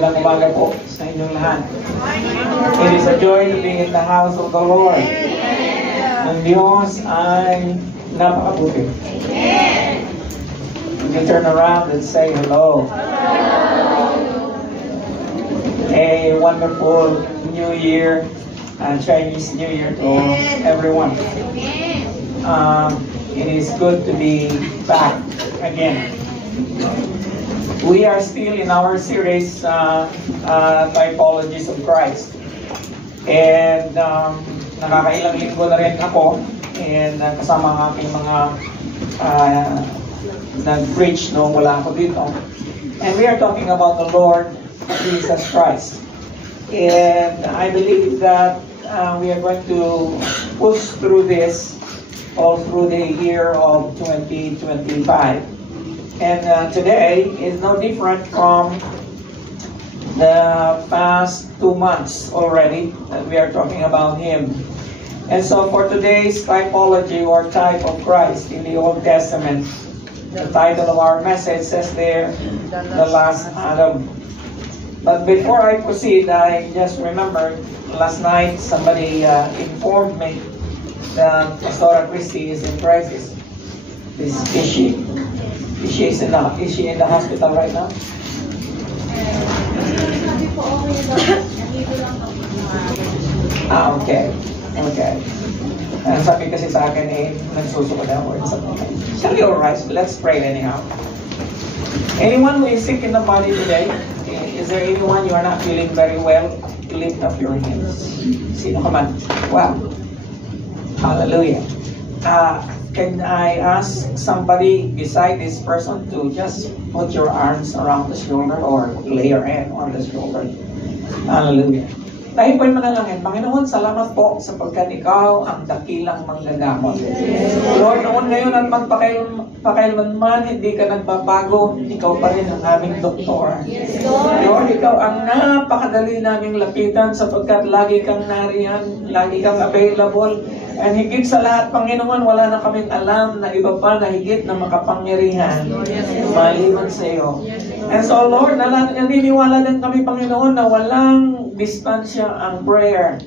Magandang umaga po sa inyong lahat. It is a joy to be in the house of the Lord. Ang Diyos ay napakabuti. You can turn around and say hello. A wonderful New Year, Chinese New Year to everyone. It is good to be back again. We are still in our series, Typologies of Christ. And nakakailang linggo na rin ako and kasama ang aking mga nag-preach noong wala ako dito. And we are talking about the Lord Jesus Christ. And I believe that we are going to push through this all through the year of 2025. And today is no different from the past 2 months already that we are talking about Him. And so for today's typology or type of Christ in the Old Testament, the title of our message says there, the last Adam. But before I proceed, I just remembered last night somebody informed me that Pastora Christy is in crisis. Is she? Is she in the hospital right now? Okay. Sabi kasi sa akin nagsusuko na ako. Shall be alright. Let's pray anyhow. Anyone who is sick in the body today, is there anyone you are not feeling very well? Lift up your hands. Sino ka man? Wow. Hallelujah. Can I ask somebody beside this person to just put your arms around the shoulder or lay your hand on the shoulder? Hallelujah. Tayo po'y manalangin. Panginoon, salamat po sapagkat Ikaw ang dakilang manggagamot. Lord, noon ngayon at magpakailanman, hindi ka nagbabago. Ikaw pa rin ang aming doktor. Lord, Ikaw ang napakadali naming lapitan sapagkat lagi kang nariyan, lagi kang available. And higit sa lahat, Panginoon, wala na kaming alam na iba pa na higit na makapangyarihan maliban sa iyo. And so, Lord, naniniwala din kami, Panginoon, na walang distansya ang prayer.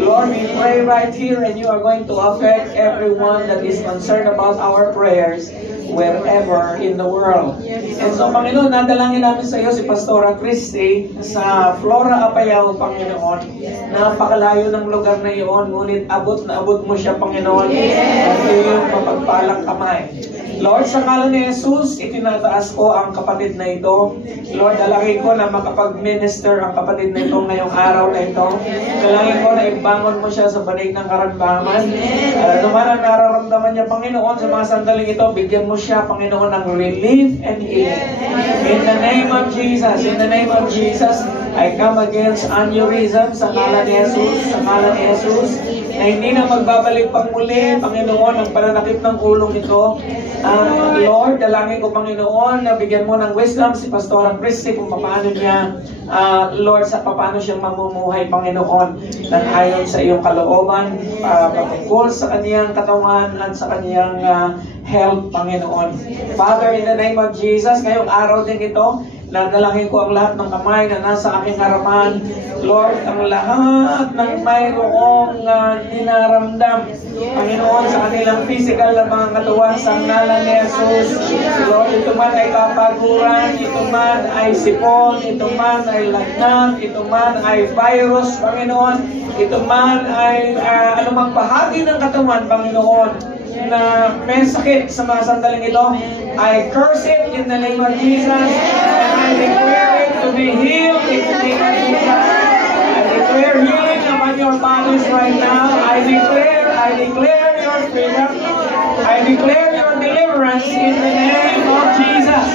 Lord, we pray right here and you are going to affect everyone that is concerned about our prayers wherever in the world. And so, Panginoon, nadalangin namin sa iyo si Pastora Christy sa Flora, Apayao, Panginoon. Napakalayo ng lugar na iyon, ngunit abot na abot mo siya, Panginoon, at iyong mapagpalang kamay. Lord, sa ngalan ni Jesus, itinataas ko ang kapatid na ito. Lord, dalangin ko na makapag-minister ang kapatid na ito ngayong araw na ito. Dalangin ko na ibangon mo siya sa banig ng karamdaman. Ano man ang nararamdaman niya, Panginoon, sa mga sandaling ito, bigyan mo siya, Panginoon, ng relief and healing. In the name of Jesus, I come against aneurysm sa ngalan ni Jesus, na hindi na magbabalik pang muli, Panginoon, ang pananakit ng ulong ito. Lord, dalangin ko, Panginoon, na bigyan mo ng wisdom si Pastora Christy kung paano niya, Lord, sa paano siya mamumuhay, Panginoon, nang ayon sa iyong kalooban, patungkol sa kaniyang katawan at sa kaniyang health, Panginoon. Father, in the name of Jesus, ngayong araw din ito, nadalangin ko ang lahat ng kamay na nasa aking harapan. Lord, ang lahat ng mayroong dinaramdam, Panginoon, sa kanilang physical na mga katawan sa ngalan ni Jesus. Lord, ito man ay kapaguran, ito man ay sipon, ito man ay lagnat, ito man ay virus, Panginoon, ito man ay anumang bahagi ng katawan, Panginoon, na may sakit sa mga sandaling ito, I curse it in the name of Jesus, and I declare it to be healed in the name of Jesus. I declare healing upon your bodies right now. I declare your freedom. I declare your deliverance in the name of Jesus.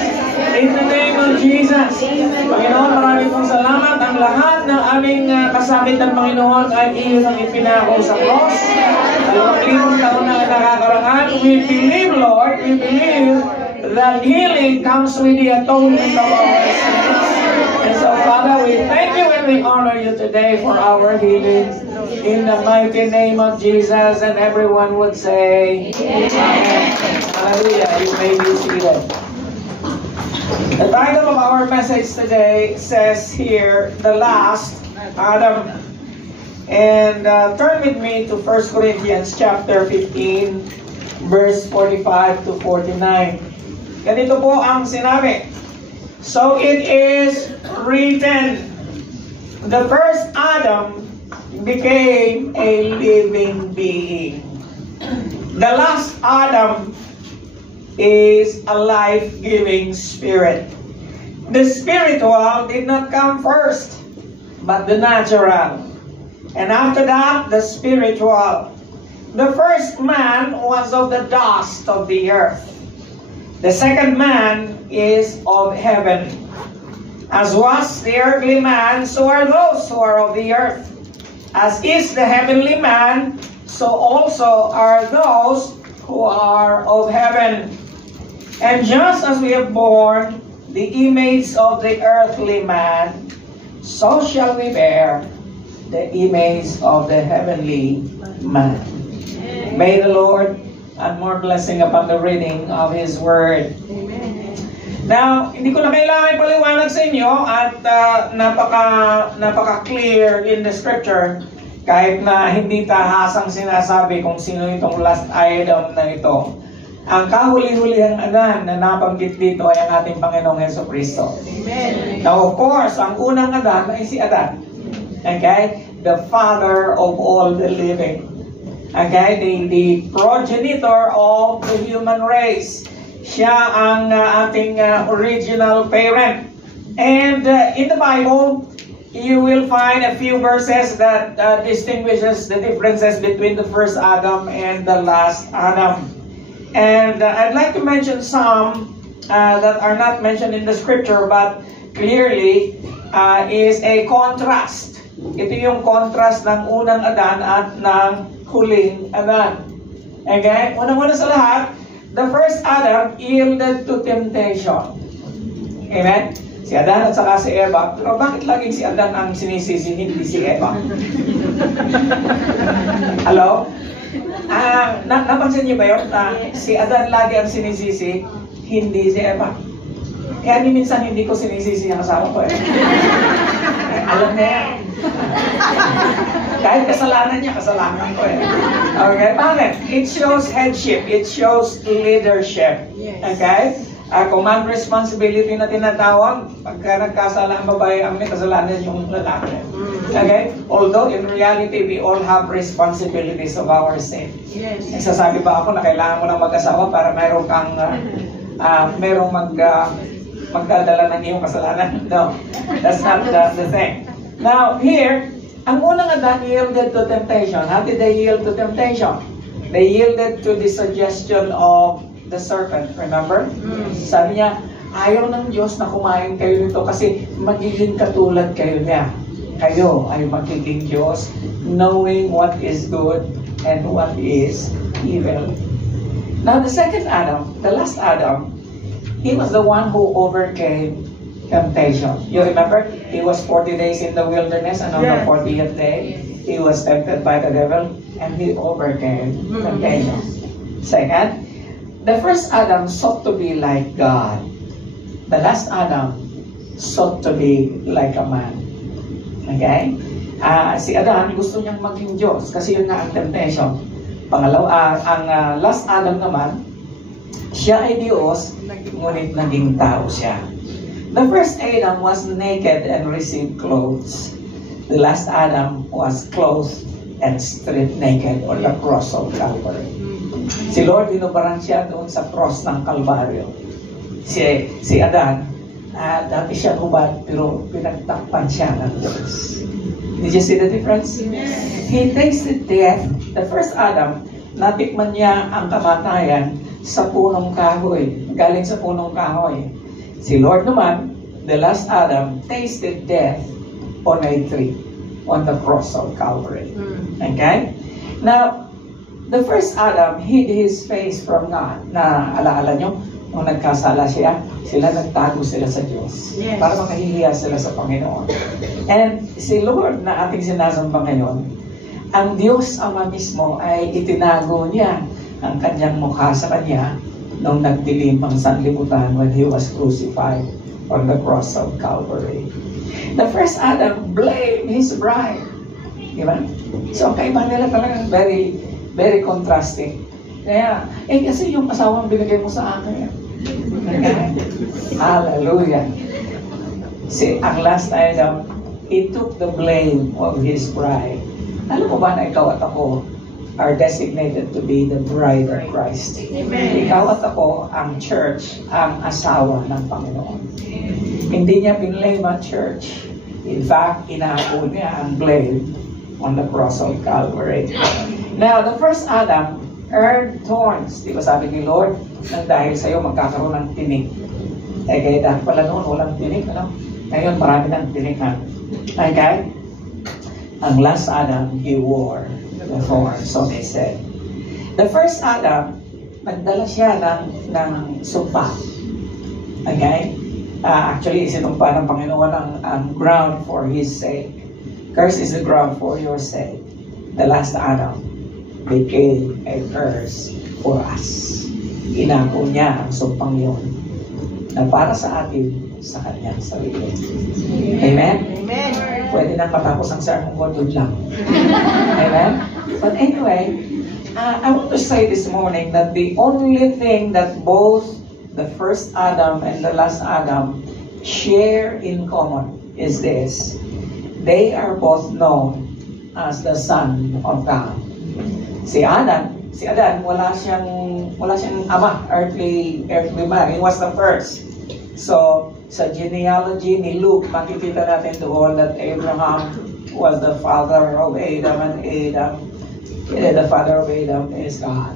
In the name of Jesus. Panginoon, maraming pong salamat. Ang lahat ng aming kasakitan, Panginoon, ay iyon ang ipinako sa cross. 2,000 taon na nakakaraan. We believe, Lord, that healing comes with the atonement of our sins. And so, Father, we thank you and we honor you today for our healing. In the mighty name of Jesus, and everyone would say, Amen. Hallelujah. You may be seated. The title of our message today says here, The Last Adam. And turn with me to 1 Corinthians chapter 15, verse 45 to 49. Ganito po ang sinabi. So it is written, the first Adam became a living being. The last Adam is a life-giving spirit. The spiritual did not come first, but the natural. And after that, the spiritual. The first man was of the dust of the earth. The second man is of heaven. As was the earthly man, so are those who are of the earth. As is the heavenly man, so also are those who are of heaven. And just as we have borne the image of the earthly man, so shall we bear the image of the heavenly man. May the Lord add more blessing upon the reading of His Word. Now, hindi ko na kailangan paliwanag sa inyo at napaka-clear in the Scripture kahit na hindi tahasang sinasabi kung sino itong last Adam na ito. Ang kahuli-hulihang Adan na nabanggit dito ay ang ating Panginoong Jesucristo. Amen. Now, of course, ang unang Adan ay si Adan. Okay? The father of all the living. Okay? The progenitor of the human race. Siya ang ating original parent. And in the Bible, you will find a few verses that distinguishes the differences between the first Adam and the last Adam. And I'd like to mention some that are not mentioned in the Scripture, but clearly is a contrast. Ito yung contrast ng unang Adan at ng huling Adan. Okay? Unang-una sa lahat, the first Adam yielded to temptation. Amen? Si Adan at saka si Eva. Pero bakit laging si Adan ang sinisisi, hindi si Eva? Hello? Napansin niyo ba yun? Si Adan lagi ang sinisisi, hindi si Eva. Kaya minsan hindi ko sinisisi ang asawa ko eh. Alam na yan. Kahit kasalanan niya, kasalanan ko eh. Okay, bakit? It shows headship. It shows leadership. Okay? Command responsibility na tinatawag, pagka nagkasala ang babae, ang may kasalanan yung lalaki. Okay? Although in reality, we all have responsibilities of our sin. Yes. Nagsasabi ba ako na kailangan mo ng mag-asawa para mayroong kang magdadala ng iyong kasalanan? No. That's not the thing. Now, here, ang unang Adan yielded to temptation. How did they yield to temptation? They yielded to the suggestion of the serpent, remember? Sabi niya, ayaw ng Diyos na kumain kayo nito kasi magiging katulad kayo niya. Kayo ay magiging Diyos, knowing what is good and what is evil. Now, the second Adam, the last Adam, he was the one who overcame temptation. You remember? He was 40 days in the wilderness, and on the 40th day, he was tempted by the devil, and he overcame temptation. Second, the first Adam sought to be like God. The last Adam sought to be like a man. Okay? Si Adan gusto niyang maging Diyos kasi yun nga ang temptation. Pangalawa, ang last Adam naman, siya ay Diyos, ngunit naging tao siya. The first Adam was naked and received clothes. The last Adam was clothed and stripped naked on the cross of Calvary. Si Lord, inubaran siya doon sa cross ng Kalbaryo. Si Adan, dati siya hubad, pero pinagtakpan siya ng Diyos. Did you see the difference? Yes. He tasted death. The first Adam, natikman niya ang kamatayan sa punong kahoy. Galing sa punong kahoy. Si Lord naman, the last Adam, tasted death on a tree, on the cross of Calvary. Okay? Now, the first Adam hid his face from God. Na alaala nyo, nung nagkasala siya, nagtago sila sa Diyos. Yes. Para makahihiya sila sa Panginoon. And si Lord na ating sinasamba ngayon, ang Diyos Ama mismo ay itinago niya ang kanyang mukha sa kanya nung nagdilim ang sanlibutan when He was crucified on the cross of Calvary. The first Adam blamed his bride. Diba? So, kaiba nila talaga very, very contrasting. Kaya, kasi yung asawang binigay mo sa akin. Hallelujah. Ang last Adam, he took the blame of his bride. Alam mo ba na ikaw at ako are designated to be the bride of Christ? Amen. Ikaw at ako, ang church, ang asawa ng Panginoon. Hindi niya binlame ang church. In fact, inaako niya ang blame on the cross of Calvary. Now, the first Adam earned thorns. Di ba sabi ni Lord, nang dahil sa'yo magkakaroon ng tinik. Kaya dahil pala noon, walang tinik. Ngayon, marami ng tinik. Okay? Ang last Adam, he wore the thorns, so they said. The first Adam, nagdala siya ng sumpa. Okay? Actually, isinumpa ng Panginoon ang ground for His sake. Curse is the ground for your sake. The last Adam became a curse for us. Inako niya ang sumpang yun na para sa atin, sa kanyang sarili. Amen? Amen. Pwede na matapos ang sermon ko doon lang. Amen? But anyway, I want to say this morning that the only thing that both the first Adam and the last Adam share in common is this. They are both known as the Son of God. Si Adan, wala siyang ama, earthly man. He was the first. So, sa genealogy ni Luke, makikita natin doon that Abraham was the father of Adam, and the father of Adam is God.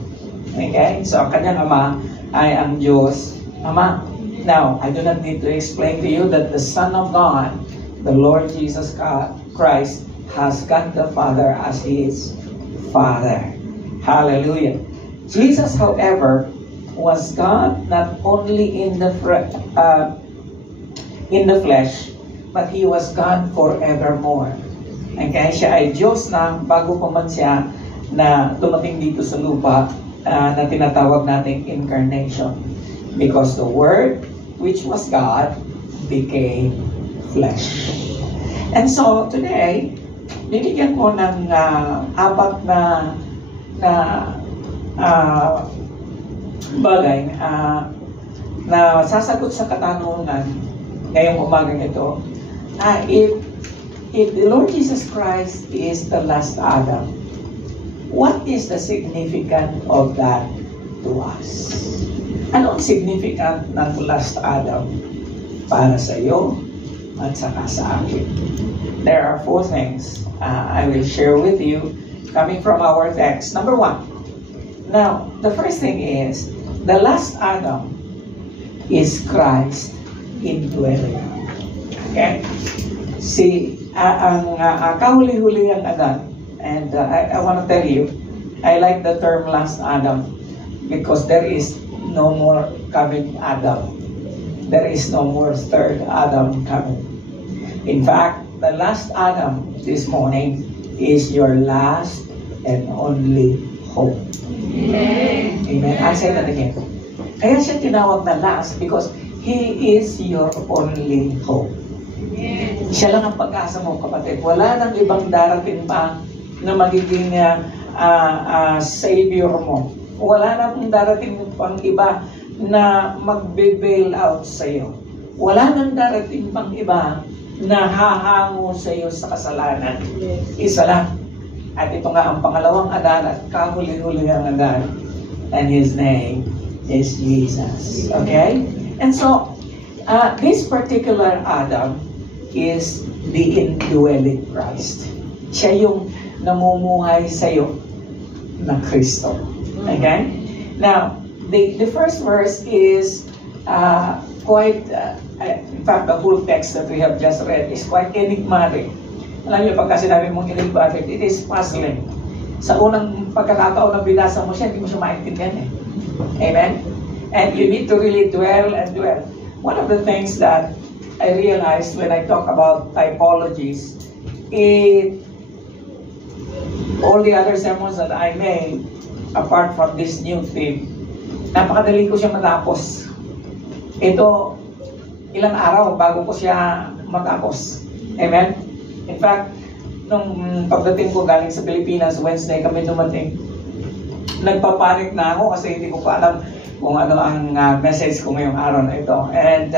Okay? So, ang kanyang ama ay ang Diyos Ama. Now, I do not need to explain to you that the Son of God, the Lord Jesus Christ, has got the Father as His Father. Hallelujah. Jesus, however, was God not only in the flesh, but He was God forevermore. Okay? Siya ay Diyos na bago pa man siya na dumating dito sa lupa na tinatawag nating incarnation. Because the Word, which was God, became flesh. And so, today, bibigyan ko ng apat na bagay na sasagot sa katanungan ngayong umagang ito. If the Lord Jesus Christ is the last Adam, what is the significance of that to us? Ano ang significant ng last Adam para sa iyo at saka sa akin? There are 4 things I will share with you coming from our text. Number 1. Now, the first thing is, the last Adam is Christ indwelling. Okay? Ang kahuli-huli ang Adan, and I want to tell you, I like the term last Adam because there is no more coming Adam. There is no more third Adam coming. In fact, the last Adam this morning is your last and only hope. Amen. Amen. I say that again. Kaya siya tinawag na last because He is your only hope. Amen. Siya lang ang pag-asa mo, kapatid. Wala nang ibang darating pa na magiging savior mo. Wala na pong darating pang iba na magbe-bail out sa iyo. Wala nang darating pang iba na hahango sa iyo sa kasalanan. Isa lang. At ito nga ang pangalawang Adan at kahuli-huli ang Adan. And His name is Jesus. Okay? And so, this particular Adam is the indwelling Christ. Siya yung namumuhay sa iyo na Kristo. Okay? Now, the first verse is quite, in fact, the whole text that we have just read is quite enigmatic. Alam niyo, pagka sinabi mong enigmatic, it is puzzling. Sa unang pagkakataon na binasa mo siya, hindi mo siya maintindihan eh. Amen? And you need to really dwell and dwell. One of the things that I realized when I talk about typologies, all the other sermons that I made, apart from this new theme, Napakadali ko siya matapos. Ito, ilang araw bago ko siya matapos. Amen? In fact, nung pagdating ko galing sa Pilipinas, Wednesday kami dumating, nagpapanik na ako kasi hindi ko pa alam kung ano ang message ko ngayong araw na ito. And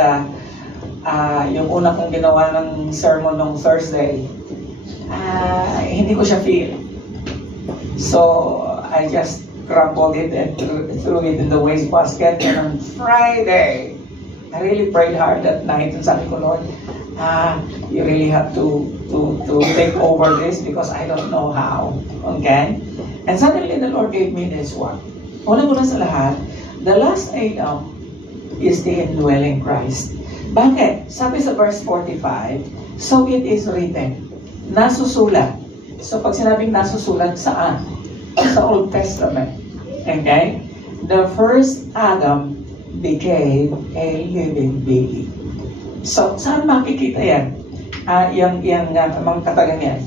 yung una kong ginawa ng sermon nung Thursday, hindi ko siya feel. So, I just crumpled it and threw it in the wastebasket. And on Friday, I really prayed hard that night and sabi ko, Lord, you really have to take over this because I don't know how. Okay? And suddenly the Lord gave me this one. Una-una sa lahat, the last item is the indwelling Christ. Bakit? Sabi sa verse 45, so it is written, nasusulat. So pag sinabing nasusulat, saan? Sa Old Testament. Okay? The first Adam became a living being. So, saan makikita yan? Yung mga katagang yan.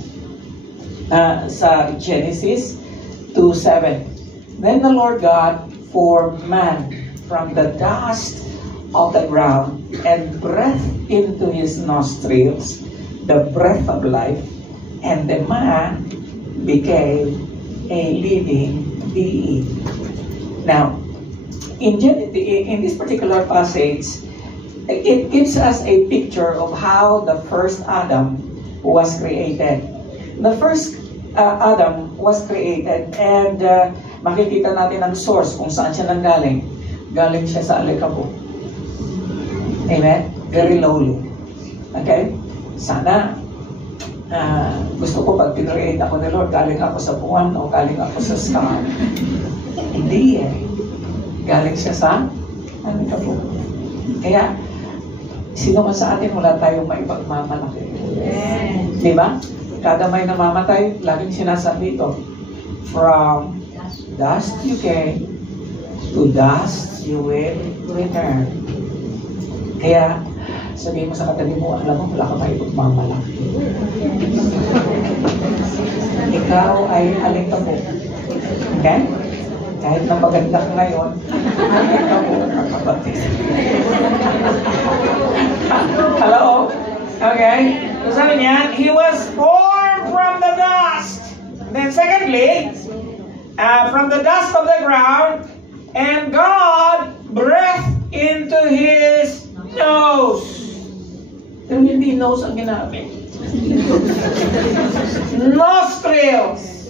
Sa Genesis 2:7. Then the Lord God formed man from the dust of the ground and breathed into his nostrils the breath of life, and the man became a living being. Now, in this particular passage, it gives us a picture of how the first Adam was created. The first Adam was created, and makikita natin ang source kung saan siya nanggaling. Galing siya sa alikabok. Amen? Very lowly. Okay? Sana, gusto ko pag pinreate ako ni Lord, galing ako sa buwan o galing ako sa star. Hindi eh. Galing siya sa alikabok. Kaya, sino man sa atin, wala tayong maipagmamalaki. Di ba? Kada may namamatay, laging sinasabi ito, from dust you came, to dust you will return. Kaya, sabihin mo sa katabi mo, alam mo, wala ka maipagmamalaki. Ikaw ay alikabok. Okay? Kahit na maganda ka ngayon, alikabok ang kapatid. Hello? Okay? So sabi niya, he was formed from the dust. Then secondly, from the dust of the ground, and God breathed into his nose. Pero hindi nose ang ginamit. Nostrils.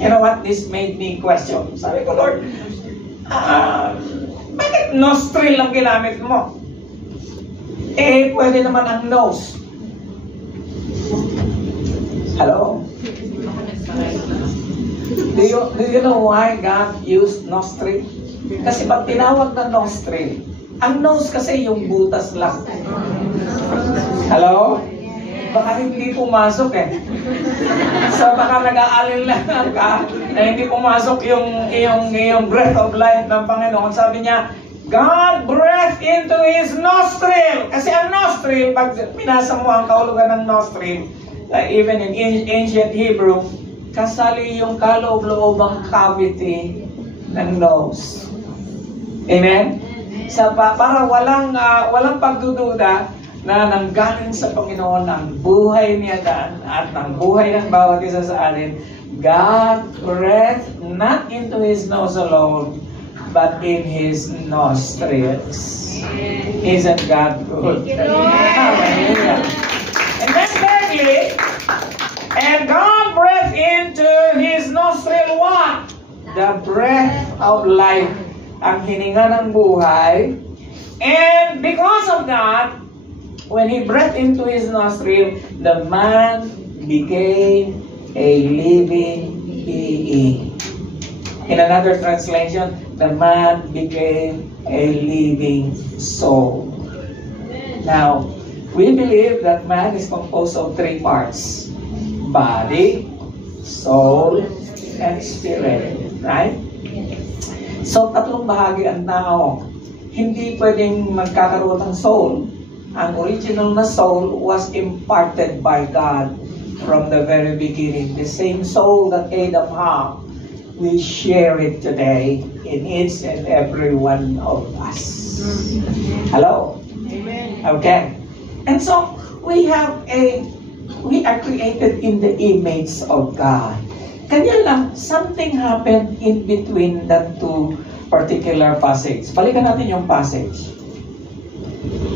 You know what? This made me question. Sabi ko, Lord, bakit nostril ang ginamit mo? Eh, pwede naman ang nose. Hello? Do you know why God used nostril? Kasi pag tinawag na nostril, ang nose kasi yung butas lang. Hello? Baka hindi pumasok eh. So baka nag-aalin lang ka na hindi pumasok yung breath of life ng Panginoon. Sabi niya, God breathed into his nostril. Kasi ang nostril, pag pinasa mo ang kahulugan ng nostril, even in ancient Hebrew, kasali yung kaloob-loobang cavity ng nose. Amen? So, para walang pagdududa na nanggaling sa Panginoon ang buhay niya at ng buhay ng bawat isa sa atin, God breathed not into his nose alone, but in his nostrils. Isn't God good? Hallelujah. And then thirdly, and God breathed into his nostril what? The breath of life. Ang hininga ng buhay. And because of that, when he breathed into his nostril, the man became a living being. In another translation, the man became a living soul. Now, we believe that man is composed of three parts: body, soul, and spirit. Right? So, tatlong bahagi ang tao. Hindi pwedeng magkakaroon ng soul. Ang original na soul was imparted by God from the very beginning. The same soul that Adam had we share it today in each and every one of us. Hello? Amen. Okay. And so, we are created in the image of God. Kanya lang, something happened in between that two particular passage. Balikan natin yung passage.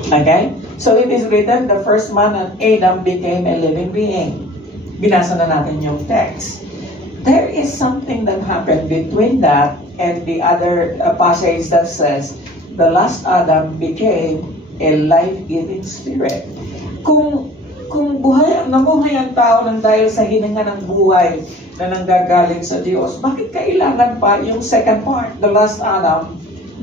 Okay? So it is written, the first man, Adam, became a living being. Binasa na natin yung text. There is something that happened between that and the other passage that says, the last Adam became a life-giving spirit. Kung nabuhay ang tao nang dahil sa hininga ng buhay na nanggagaling sa Diyos, bakit kailangan pa yung second part, the last Adam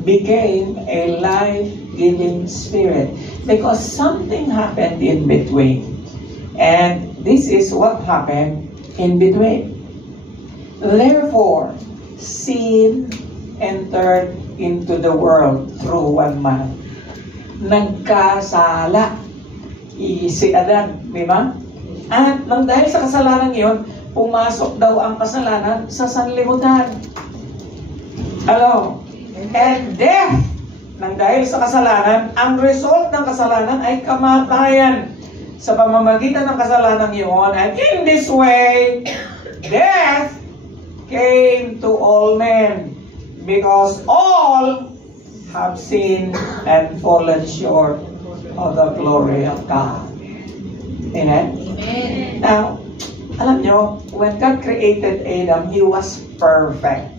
became a life-giving spirit? Because something happened in between. And this is what happened in between. Therefore, sin entered into the world through one man. Nagkasala si Adan, di ba? At nang dahil sa kasalanan iyon, pumasok daw ang kasalanan sa sanlibutan. Hello? And death, nang dahil sa kasalanan, ang result ng kasalanan ay kamatayan. Sa pamamagitan ng kasalanan iyon, and in this way, death came to all men, because all have sinned and fallen short of the glory of God. Amen? Amen. Now, alam nyo, when God created Adam, he was perfect.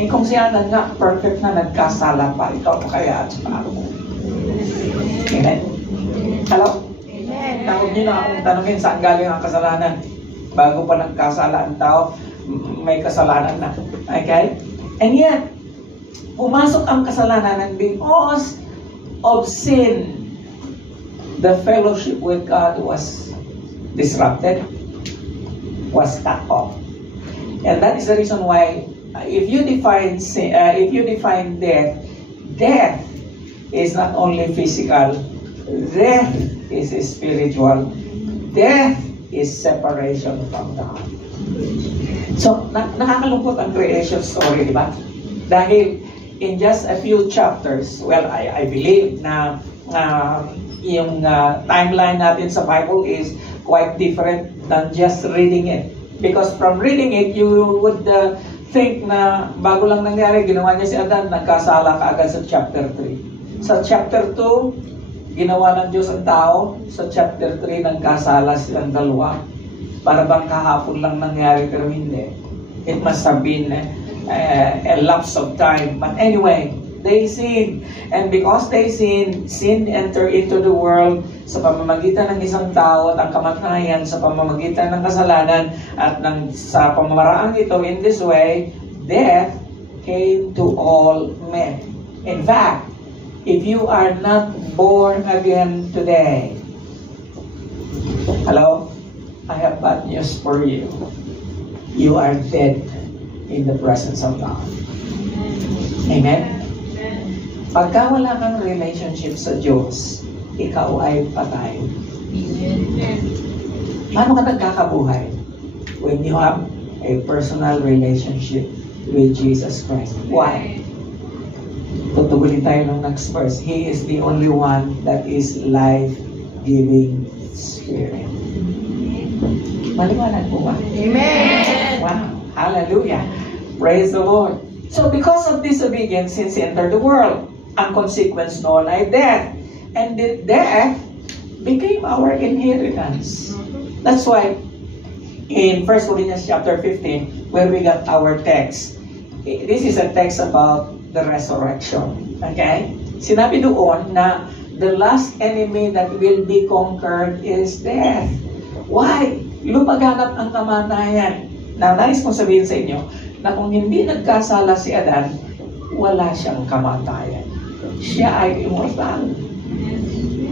Eh kung si Adam nga, perfect na nagkasala pa, ikaw pa kaya at saka ako. Amen? Hello? Amen. Now, huwag nyo na akong tanungin saan galing ang kasalanan. Bago pa nagkasala ang tao, may kasalanan na. Okay? And yet, pumasok ang kasalanan, and because of sin, the fellowship with God was disrupted, was cut off. And that is the reason why, if you define sin, if you define death, death is not only physical, death is spiritual, death is separation from God. So, nakakalungkot ang creation story, di ba? Dahil in just a few chapters, well, I believe na yung timeline natin sa Bible is quite different than just reading it. Because from reading it, you would think na bago lang nangyari, ginawa niya si Adan, nagkasala kaagad sa chapter 3. Sa chapter 2, ginawa ng Diyos ang tao. Sa chapter 3, nagkasala silang dalawa. Para bang kahapon lang nangyari, pero hindi. It must have been a lapse of time. But anyway, they sinned. And because they sinned, sin entered into the world sa pamamagitan ng isang tao at ang kamatayan sa pamamagitan ng kasalanan at sa pamamaraang ito, in this way, death came to all men. In fact, if you are not born again today, hello? I have bad news for you. You are dead in the presence of God. Amen? Pagka wala kang relationship sa Diyos, ikaw ay patay. Paano ka nagkakabuhay? When you have a personal relationship with Jesus Christ. Why? Tutugunin tayo ng next verse. He is the only one that is life-giving Spirit. Maliwanag po ba? Amen. Wow. Hallelujah. Praise the Lord. So because of disobedience, sin entered the world. Ang consequence noon ay death. And the death became our inheritance. That's why in 1 Corinthians chapter 15, where we got our text, this is a text about the resurrection. Okay? Sinabi doon na the last enemy that will be conquered is death. Why? Lumaganap ang kamatayan. Now, nais kong sabihin sa inyo na kung hindi nagkasala si Adan, wala siyang kamatayan. Siya ay immortal.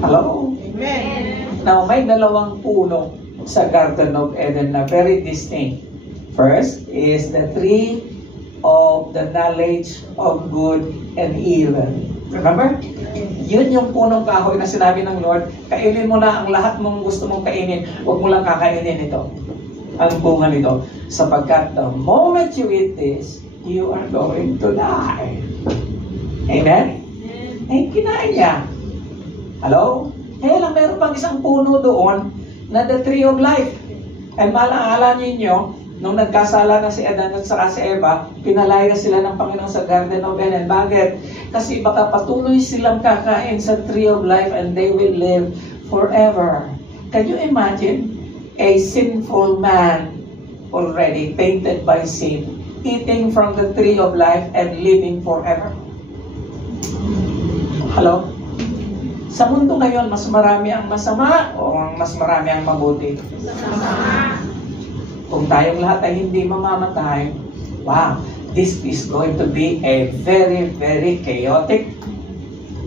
Hello? Amen. Now, may dalawang puno sa Garden of Eden na very distinct. First is the tree of the knowledge of good and evil. Remember? Yun yung punong kahoy na sinabi ng Lord, kainin mo na ang lahat mong gusto mong kainin, huwag mo lang kakainin ito. ang bunga nito, sapagkat the moment you eat this, you are going to die. Amen? Eh, kinain niya. Hello? Kaya lang meron pang isang puno doon na the tree of life. And maalala ninyo, nung nagkasala na si Adan at saka si Eva, pinalaya sila ng Panginoon sa Garden of Eden. Bakit? Kasi baka patuloy silang kakain sa tree of life and they will live forever. Can you imagine a sinful man already tainted by sin eating from the tree of life and living forever? Hello? Sa mundo ngayon, mas marami ang masama o mas marami ang mabuti? Masama. Kung tayong lahat ay hindi mamamatay, wow, this is going to be a very, very chaotic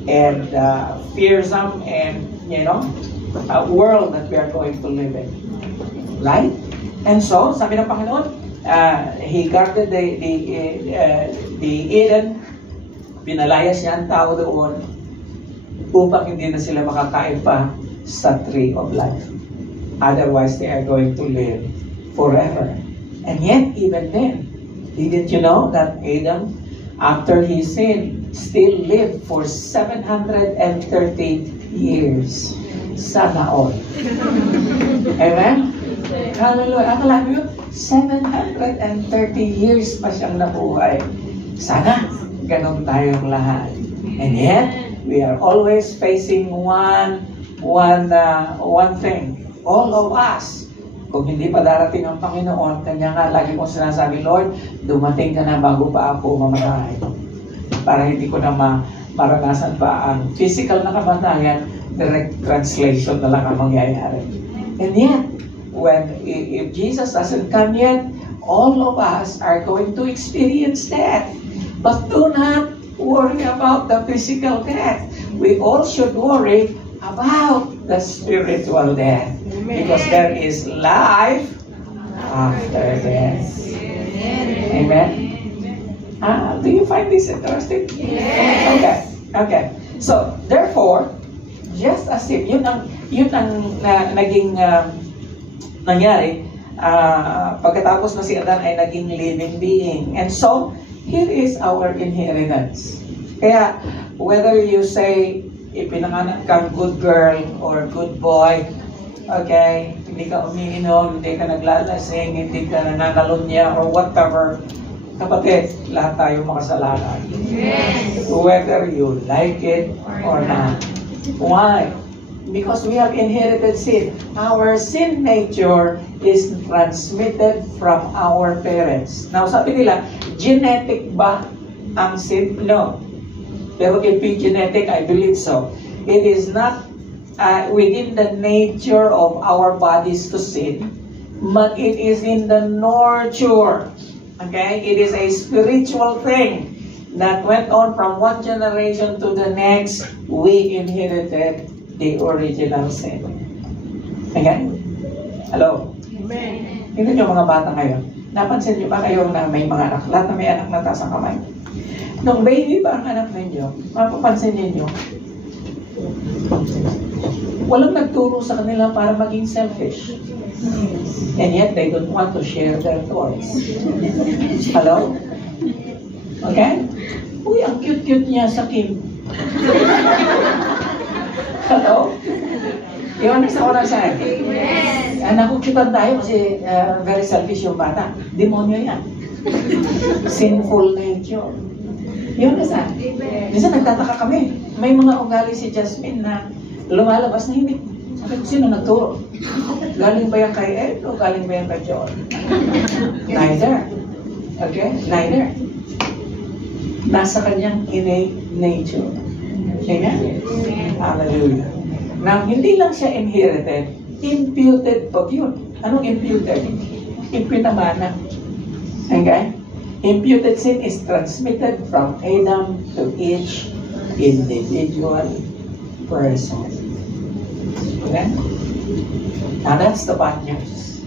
and fearsome and, world that we are going to live in. Right? And so, sabi ng Panginoon, He guarded the Eden, pinalayas niya ang tao doon upang hindi na sila makakain pa sa tree of life. Otherwise, they are going to live forever. And yet, even then, didn't you know that Adam, after he sinned, still lived for 730 years? Sana all. Amen? Hallelujah. Akala mo yun, 730 years pa siyang nabuhay. Sana, ganun tayong lahat. And yet, we are always facing one thing. All of us. Kung hindi pa darating ang Panginoon, kanya nga lagi kong sinasabi, Lord, dumating ka na bago pa ako mamatay. Para hindi ko na maranasan pa ang physical na kamatayan, direct translation na lang ang mangyayari. And yet, if Jesus doesn't come yet, all of us are going to experience death. But do not worry about the physical death. We all should worry about the spiritual death. Because there is life after death. Amen? Do you find this interesting? Yes. Okay. So, therefore, just as if yun ang naging nangyari, pagkatapos na si Adan ay naging living being. And so, here is our inheritance. Kaya, whether you say, ipinanganak kang good girl or good boy, okay, hindi ka umiinom, hindi ka naglalasing, hindi ka nananalunya or whatever, kapatid, lahat tayo makasalanan. Yes. Whether you like it or not. Why? Because we have inherited sin. Our sin nature is transmitted from our parents. Now, sabi nila, genetic ba ang sin? No. Pero epigenetic, I believe so. It is not within the nature of our bodies to sin, but it is in the nurture. Okay? It is a spiritual thing that went on from one generation to the next. We inherited the original sin. Okay? Hello? Amen. Tingnan nyo mga bata ngayon. Napansin nyo ba kayo na may mga anak? Lahat na may anak na taas ang kamay. Nung baby pa ang anak ninyo, mapapansin ninyo, walang nagturo sa kanila para maging selfish. And yet, they don't want to share their toys. Hello? Okay? Uy, ang cute-cute niya sa Kim. Hello? You understand what I'm saying? Yes. Nakukyutan tayo kasi very selfish yung bata. Demonyo yan. Sinful nature. You understand? Minsan nagtataka kami. May mga ugali si Jasmine na lumalabas na hindi. Sabi ko, sino nagturo? Galing ba yan kay Ed o galing ba yan kay John? Neither. Okay? Neither. Nasa kanyang innate nature. Amen? Hallelujah. Now, hindi lang siya inherited, imputed pa yun. Anong imputed? Ipinamana. Okay? Imputed sin is transmitted from Adam to each individual person. Okay? Now, that's the bad news.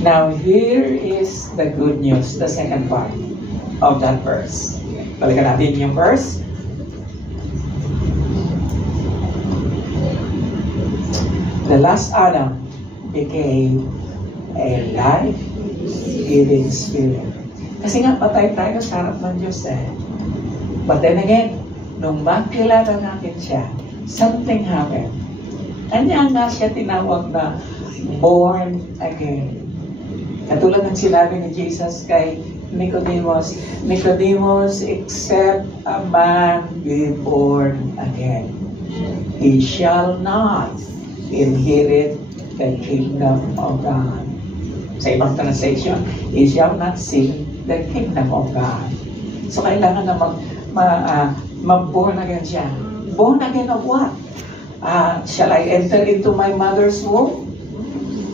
Now, here is the good news, the second part of that verse. Balikan natin yung verse. The last Adam became a life-giving spirit. Kasi nga, patay tayo sa harap ng Diyos eh. But then again, nung makilala natin siya, something happened. Kanya nga siya tinawag na born again. Katulad ng sinabi ni Jesus kay Nicodemus, Nicodemus, except a man be born again, he shall not inherit the kingdom of God. Sa ibang translation, he shall not see the kingdom of God. So kailangan na mag-born again siya. Born again of what? Shall I enter into my mother's womb?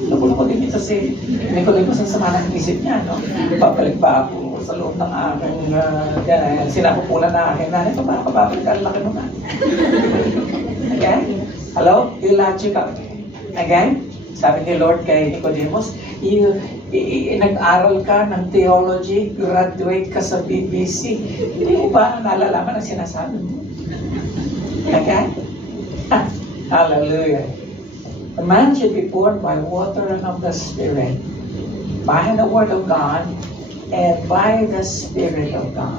Nakuloko din ito si Nicodemus ang sama ng isip niya, no? Babalik ba ako sa loob ng aking sinapupunan na aking nanay? Babalik ka, laki mo na. Again? Hello? Illogical. Again? Sabi ni Lord kay Nicodemus, nag-aral ka ng theology, graduate ka sa BBC, hindi mo ba nalalaman ang sinasabi mo? Okay? Hallelujah. A man should be born by water and of the Spirit, by the Word of God, and by the Spirit of God.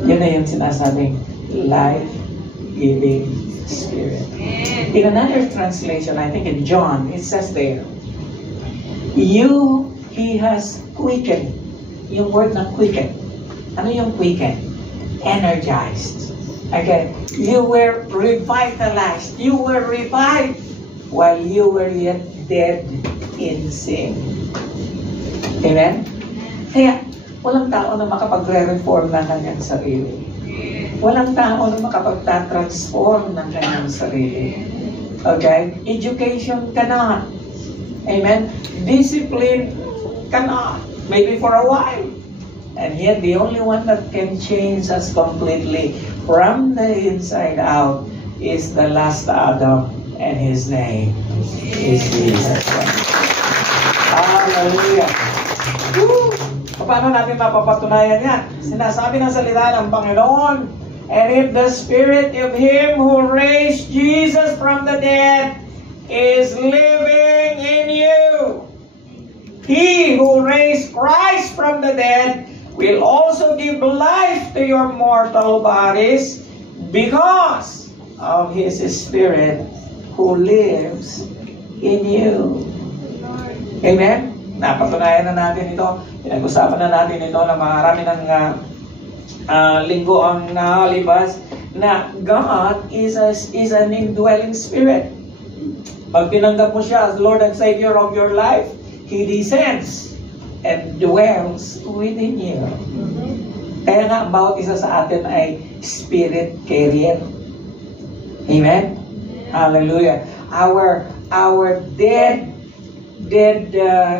Yun na yung sinasabing life-giving Spirit. In another translation, I think in John, it says there, He has quickened. Yung word na quicken. Ano yung quicken? Energized. Again, you were revitalized. You were revived while you were yet dead in sin. Amen? Kaya, walang tao na makapagre-reform ng kanyang sarili. Walang tao na makapagta-transform ng kanyang sarili. Okay? Education cannot. Amen? Discipline cannot. Maybe for a while. And yet, the only one that can change us completely from the inside out is the last Adam, and his name is Jesus. Hallelujah! Woo! Paano natin mapapatunayan yan? Sinasabi ng salita ng Panginoon, and if the spirit of him who raised Jesus from the dead is living in you, he who raised Christ from the dead will also give life to your mortal bodies because of his Spirit who lives in you. Amen? Napatunayan na natin ito. Pinag-usapan na natin ito na marami ng linggo ang nakalibas na God is an indwelling Spirit. Pag tinanggap mo siya as Lord and Savior of your life, He descends and dwells within you. Kaya nga, bawat isa sa atin ay spirit carrier. Amen? Hallelujah. Our dead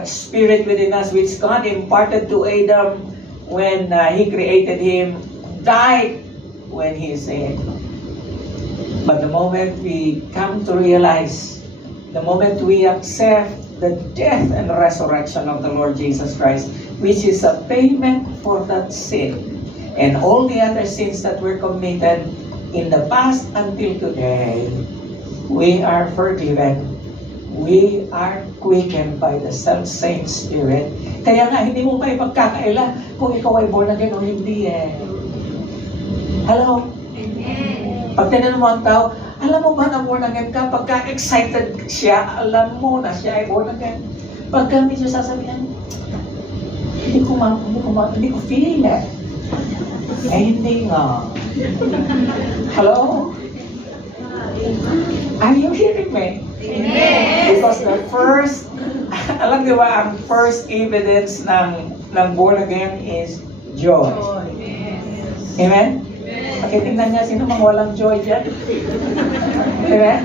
spirit within us, which God imparted to Adam when He created him, died when he sinned. But the moment we come to realize, the moment we accept the death and resurrection of the Lord Jesus Christ, which is a payment for that sin and all the other sins that were committed in the past until today, we are forgiven. We are quickened by the self-same Spirit. Kaya nga, hindi mo pa ipagkakaila kung ikaw ay born again o hindi eh. Hello? Amen. Pag tinanong mo ang tao, alam mo ba na born again ka? Pagka excited siya, alam mo na siya ay born again. Pagka medyo sasabihan, hindi ko feel eh. Eh, hindi nga. Hello? Are you hearing me? Amen. Because the first, alam niyo ba, ang first evidence ng born again is joy. Amen? Pakitingnan niya, sino mang walang joy dyan? Amen?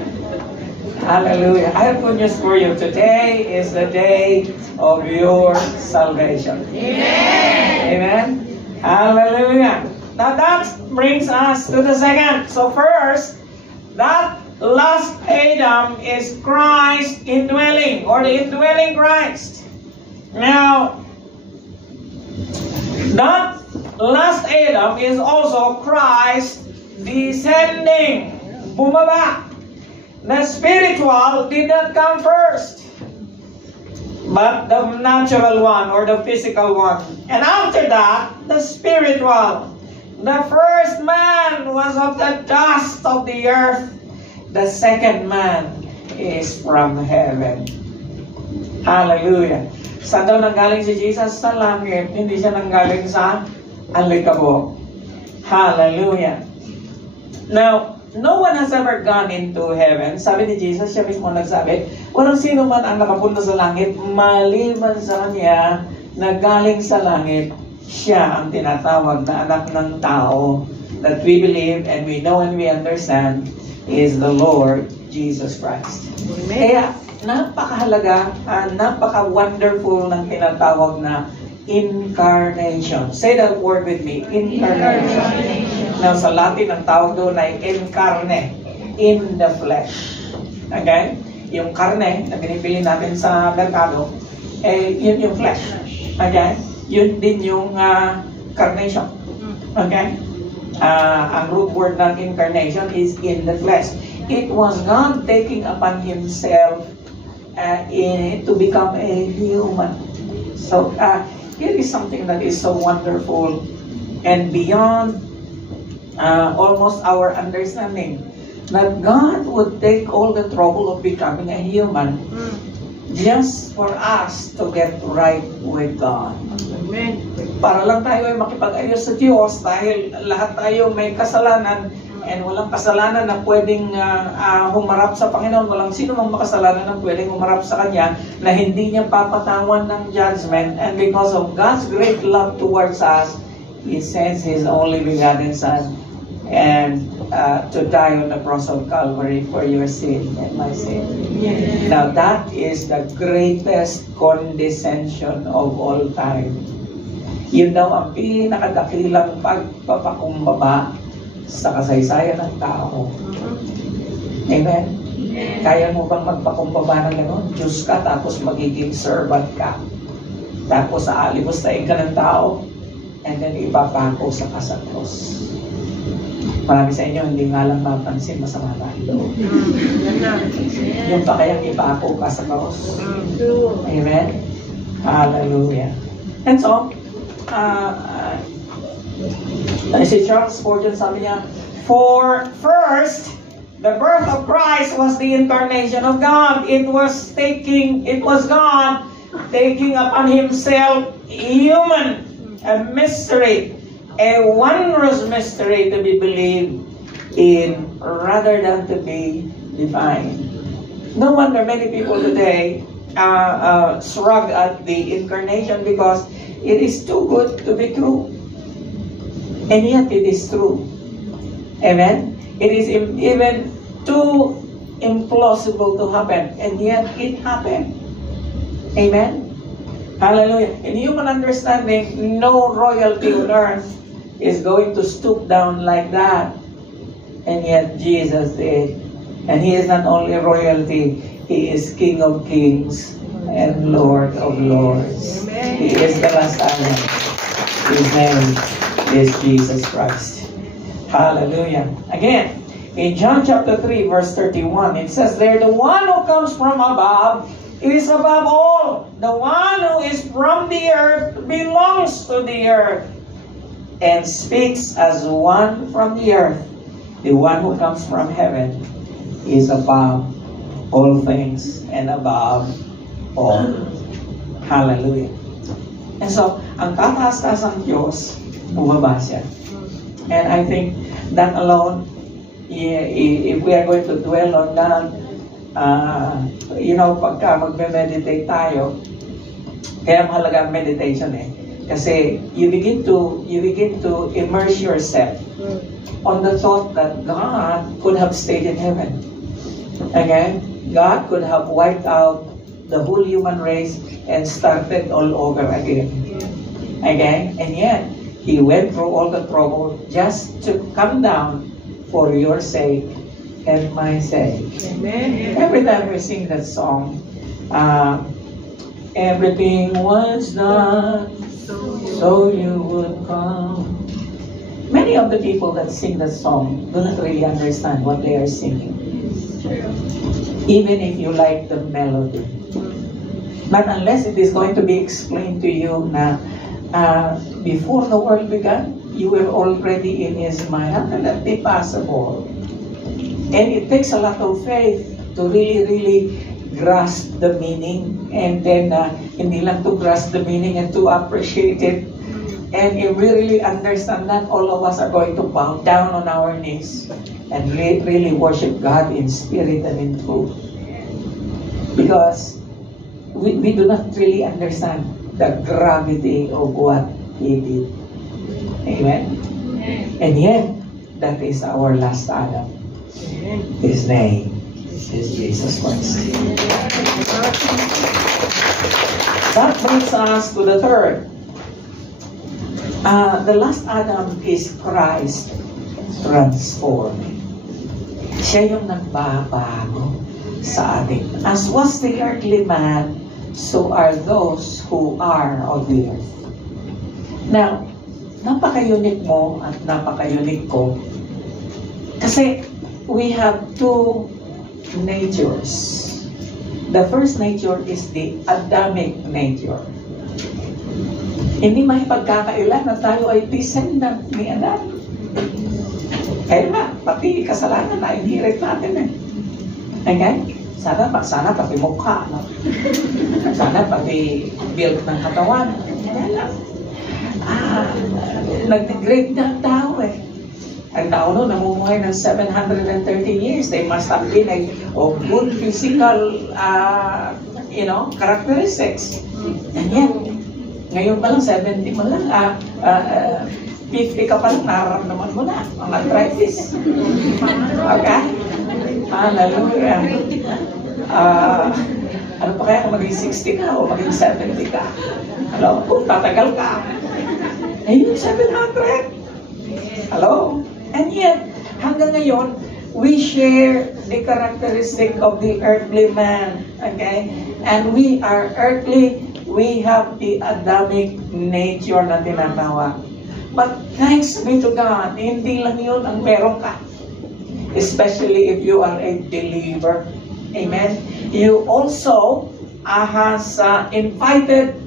Hallelujah. I have good news for you. Today is the day of your salvation. Amen. Amen? Hallelujah. Now that brings us to the second. So first, that last Adam is Christ indwelling, or the indwelling Christ. Now, that last Adam is also Christ descending. Bumaba. The spiritual did not come first. but the natural one or the physical one. And after that, the spiritual. The first man was of the dust of the earth. The second man is from heaven. Hallelujah. Saan daw nanggaling si Jesus? Sa langit. Hindi siya nanggaling sa alikabok. Hallelujah. Now, no one has ever gone into heaven. Sabi ni Jesus, siya mismo nagsabi, walang sino man ang nakapunta sa langit, maliban sa kanya na galing sa langit, siya ang tinatawag na anak ng tao that we believe and we know and we understand is the Lord Jesus Christ. Amen. Kaya napakahalaga, napaka-wonderful ng tinatawag na incarnation. Say that word with me, incarnation. Now sa Latin, ang tawag doon ay incarne, in the flesh. Okay? Yung karne na binibili natin sa merkado, yun yung flesh. Okay? Yun din yung carnation. Okay? Ang root word ng incarnation is in the flesh. It was God taking upon Himself to become a human. So, here is something that is so wonderful and beyond almost our understanding. That God would take all the trouble of becoming a human just for us to get right with God. Amen. Para lang tayo ay makipag-ayos sa Diyos dahil lahat tayo may kasalanan and walang kasalanan na pwedeng humarap sa Panginoon. Walang sino mang makasalanan na pwedeng humarap sa Kanya na hindi niya papatawan ng judgment. And because of God's great love towards us, He sends His only begotten Son and to die on the cross of Calvary for your sin and my sin. Yes. Now that is the greatest condescension of all time. Yun daw ang pinakadakilang pagpapakumbaba sa kasaysayan ng tao. Amen? Kaya mo bang magpakumbaba ng gano'n? Diyos ka, tapos magiging servant ka. Tapos aalibustain ka ng tao, and then ipapako sa kasakros. Marami sa inyo, hindi nga lang mapansin, masama tayo. Yung pa kayang ipako ka sa cross. Amen? Hallelujah. And so, si Charles Spurgeon sabi niya, for first, the birth of Christ was the incarnation of God. It was God taking upon Himself human, a mystery, a wondrous mystery to be believed in rather than to be defined. No wonder many people today shrug at the incarnation because it is too good to be true. And yet it is true. Amen? It is even too implausible to happen. And yet it happened. Amen? Hallelujah. In human understanding, no royalty on earth is going to stoop down like that. And yet Jesus did. And He is not only royalty, He is King of kings and Lord of lords. Amen. He is the Messiah. His name is Jesus Christ. Hallelujah. Again, in John chapter 3 verse 31, it says there, the one who comes from above is above all. The one who is from the earth belongs to the earth and speaks as one from the earth. The one who comes from heaven is above all things and above all. Hallelujah. And so, ang tataas-taas ng Diyos, bumaba siya. And I think that alone, if we are going to dwell on that, pagka magme-meditate tayo, kaya mahalaga ang meditation Kasi you begin to immerse yourself on the thought that God could have stayed in heaven. Okay? God could have wiped out the whole human race and started all over again. Okay? And yet, He went through all the trouble just to come down for your sake and my sake. Amen. Every time we sing that song, everything was done so you would come. Many of the people that sing that song do not really understand what they are singing. Even if you like the melody. But unless it is going to be explained to you na before the world began, you were already in His mind, how can that be possible? And it takes a lot of faith to really grasp the meaning, and then hindi lang to grasp the meaning and to appreciate it. And if we really understand that, all of us are going to bow down on our knees and really worship God in spirit and in truth. Because we do not really understand the gravity of what He did. Amen? And yet, that is our last Adam. His name is Jesus Christ. That brings us to the third. The last Adam is Christ transformed. Siya yung nagbabago sa atin. As was the earthly man, so are those who are of the earth. Now, napaka-unique mo at napaka-unique ko. Kasi we have two natures. The first nature is the Adamic nature. Hindi may pagkakailan na tayo ay descendant ni Adam. Kaya nga, pati kasalanan na inherit natin eh. Okay? Sana pati mukha, no? Sana pati build ng katawan. Nag-degrade na ang tao eh. Ang tao no, namumuhay ng 730 years. They must have been of good physical, characteristics. And yet, ngayon pa lang, 70 mo lang, 50 ka pa lang, nararamdaman mo na ang arthritis. Okay? Hallelujah. Ano pa kaya kung maging 60 ka o maging 70 ka? Hello? Kung tatagal ka. Ayun, 700. Hello? And yet, hanggang ngayon, we share the characteristic of the earthly man. Okay? And we are earthly. We have the Adamic nature na tinatawag. But thanks be to God, hindi lang yun ang meron ka. Especially if you are a believer. Amen? You also has invited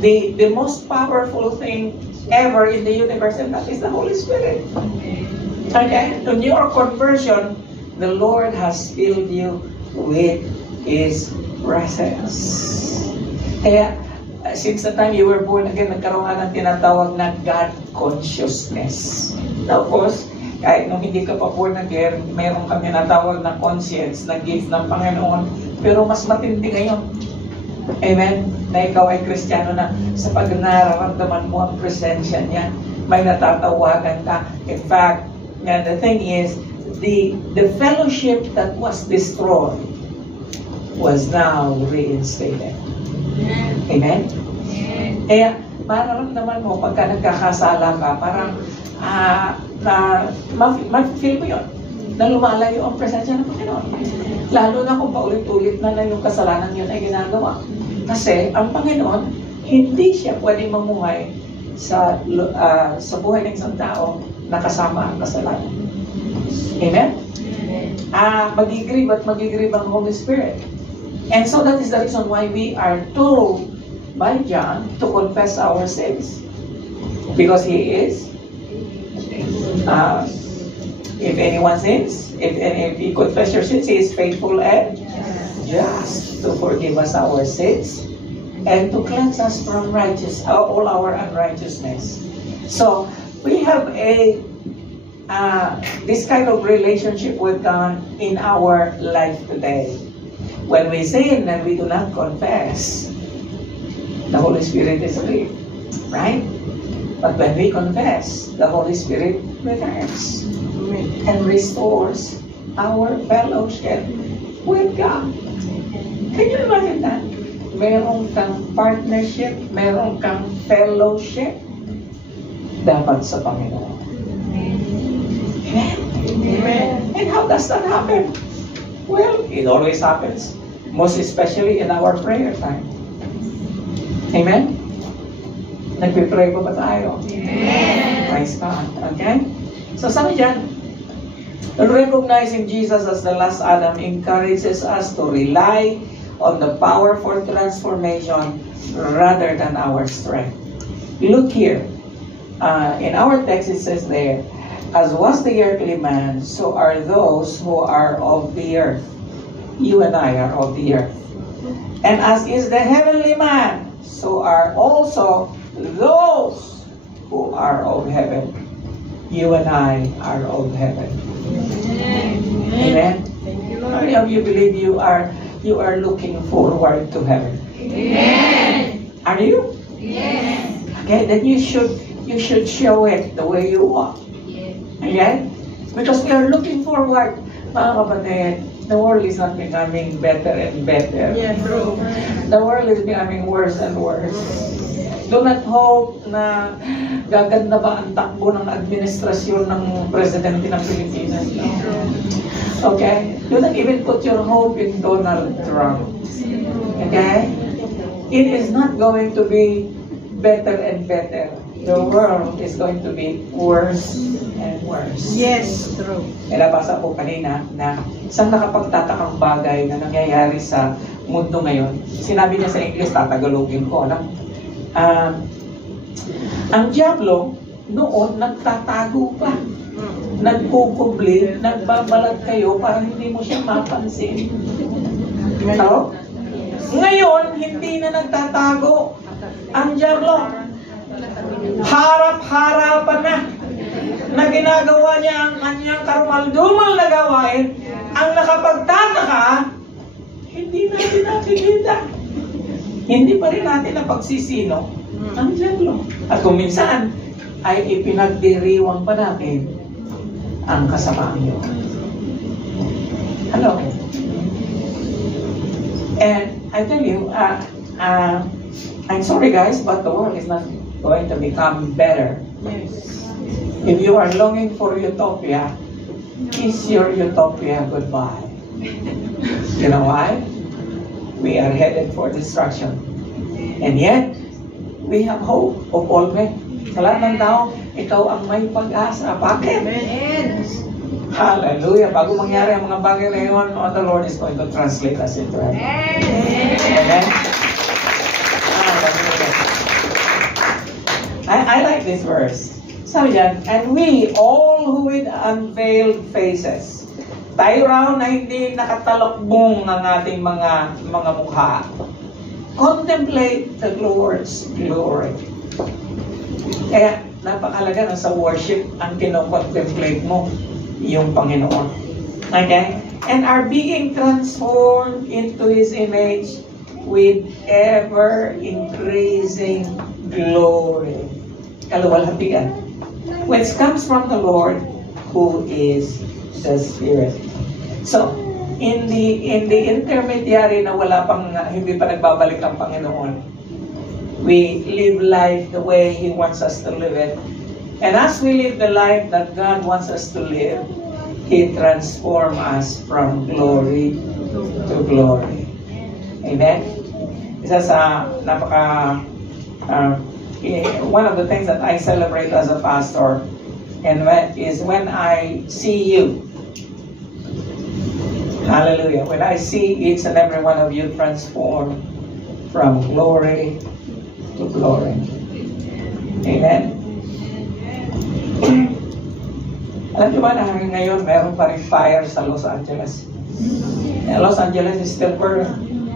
the most powerful thing ever in the universe, and that is the Holy Spirit. Okay? On your conversion, the Lord has filled you with His presence. Kaya, since the time you were born again, nagkaroon ka ng tinatawag na God consciousness. Now, of course, kahit nung hindi ka pa born again, mayroon kang tinatawag na conscience, na gift ng Panginoon, pero mas matindi ngayon. Amen? Na ikaw ay Kristiyano na sa pag nararamdaman mo ang presensya niya, may natatawagan ka. In fact, the thing is, the fellowship that was destroyed was now reinstated. Amen? Kaya, mararamdaman mo pagka nagkakasala ka, parang ma-feel mo yun, na lumalayo ang presensya ng Panginoon. Lalo na kung paulit-ulit na yung kasalanan yun ay ginagawa. Kasi, ang Panginoon, hindi siya pwedeng mamuhay sa buhay ng isang tao na kasama ang kasalanan. Amen? Mag-i-grieve at mag-i-grieve ang Holy Spirit. And so that is the reason why we are told by John to confess our sins. Because he is, if anyone sins, if you confess your sins, he is faithful and just to forgive us our sins and to cleanse us from all our unrighteousness. So we have this kind of relationship with God in our life today. When we sin and we do not confess, the Holy Spirit is grieved, right? But when we confess, the Holy Spirit returns and restores our fellowship with God. Can you imagine that? Meron kang partnership, meron kang fellowship, dapat sa Panginoon. Amen? Amen. And how does that happen? Well, it always happens, most especially in our prayer time. Amen? Nagpipray pa ba tayo? Amen. Praise God. Okay? So sabi dyan, recognizing Jesus as the last Adam encourages us to rely on the power for transformation rather than our strength. Look here. In our text it says there, as was the earthly man, so are those who are of the earth. You and I are of the earth. And as is the heavenly man, so are also those who are of heaven. You and I are of heaven. Amen. How many of you believe you are looking forward to heaven? Amen. Are you? Yes. Okay, then you should show it the way you walk. Okay? Because we are looking forward, mga kapatid, the world is not becoming better and better. Yeah, bro. The world is becoming worse and worse. Do not hope na gaganda ba ang takbo ng administrasyon ng presidente ng Pilipinas. Okay? Do not even put your hope in Donald Trump. Okay? It is not going to be better and better. The world is going to be worse and worse. Yes, true. Nabasa ko kanina na isang nakapagtatakang bagay na nangyayari sa mundo ngayon. Sinabi niya sa English, tatagalogin ko. Ang diablo noon nagtatago pa. Nagkukubli, nagbabalag kayo para hindi mo siya mapansin. No? Ngayon, hindi na nagtatago. Ang diablo, harap-harapan na ginagawa niya ang kanyang karumal-dumal na gawain. Ang nakapagtataka, hindi natin nakikita. Hindi pa rin natin napagsisino ang diablo. At kung minsan, ay ipinagdiriwang pa natin ang kasamaan niyo. Hello? And I tell you, I'm sorry guys, but the world is not going to become better. Yes. If you are longing for utopia, kiss your utopia goodbye. You know why? We are headed for destruction. And yet, we have hope of all men. Sa lahat ng tao, ikaw ang may pag-asa. Bakit? Amen. Hallelujah. Bago mangyari ang mga bagay na yun, the Lord is going to translate us into heaven. Amen? I like this verse. Sabi dyan, and we all who with unveiled faces. Tayo raw na hindi nakatalokbong ang ating mga mukha. Contemplate the Lord's glory. Kaya napakalaga na sa worship ang kino-contemplate mo yung Panginoon. Okay? And are being transformed into His image with ever-increasing glory. Kaluwalhatian. Which comes from the Lord who is the Spirit. So, in the intermediary na wala pang, hindi pa nagbabalik ang Panginoon, we live life the way He wants us to live it. And as we live the life that God wants us to live, He transforms us from glory to glory. Amen? Isa sa one of the things that I celebrate as a pastor is when I see you. Hallelujah. When I see each and every one of you transform from glory to glory. Amen. Alam niyo ba na hanggang ngayon meron pa rin fire sa Los Angeles? Los Angeles is still burning.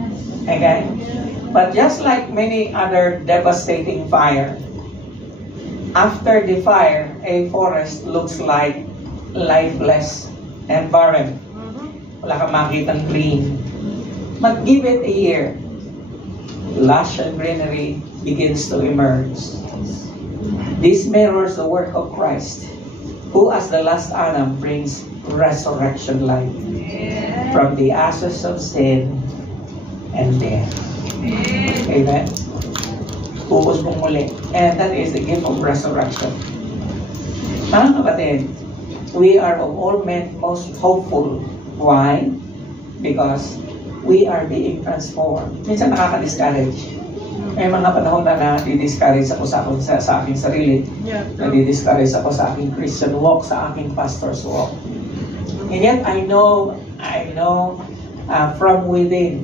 Okay? But just like many other devastating fire, after the fire, a forest looks like lifeless and barren. Wala kang makitang green. But give it a year, lush and greenery begins to emerge. This mirrors the work of Christ, who as the last Adam brings resurrection life from the ashes of sin and death. Amen. Ubos mong muli. And that is the gift of resurrection. Mga kapatid, we are of all men most hopeful. Why? Because we are being transformed. Minsan nakaka-discourage. May mga panahon na na-discourage ako sa aking sarili. Na-discourage ako sa aking Christian walk, sa aking pastor's walk. And yet, I know from within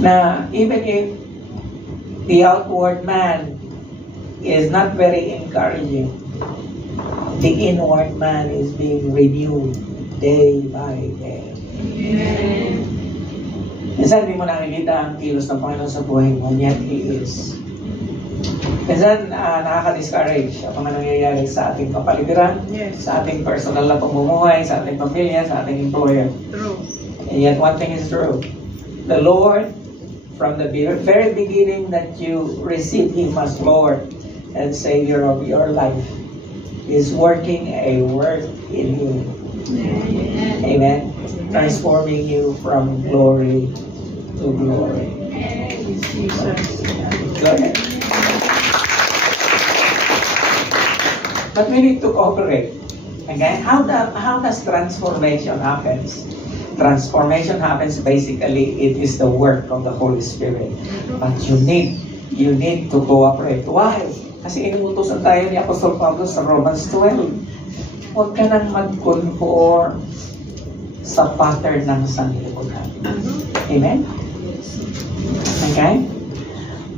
na even if the outward man is not very encouraging, the inward man is being renewed day by day. Minsan hindi mo nakikita ang kilos ng Panginoon sa buhay mo, yet He is. Minsan nakaka-discourage ang mga nangyayari sa ating kapaligiran, sa ating personal na pamumuhay, sa ating pamilya, sa ating employer. True. And yet one thing is true. The Lord, from the very beginning that you receive Him as Lord and Savior of your life, is working a work in you. Amen. Transforming you from glory to glory. Glory. But we need to cooperate. Okay? How does transformation happens? Transformation happens basically, it is the work of the Holy Spirit. But you need to cooperate. Why? Kasi inuutosan tayo ni Apostol Pablo sa Romans 12. Huwag ka nang mag-conform sa pattern ng sanlibutan. Amen? Okay?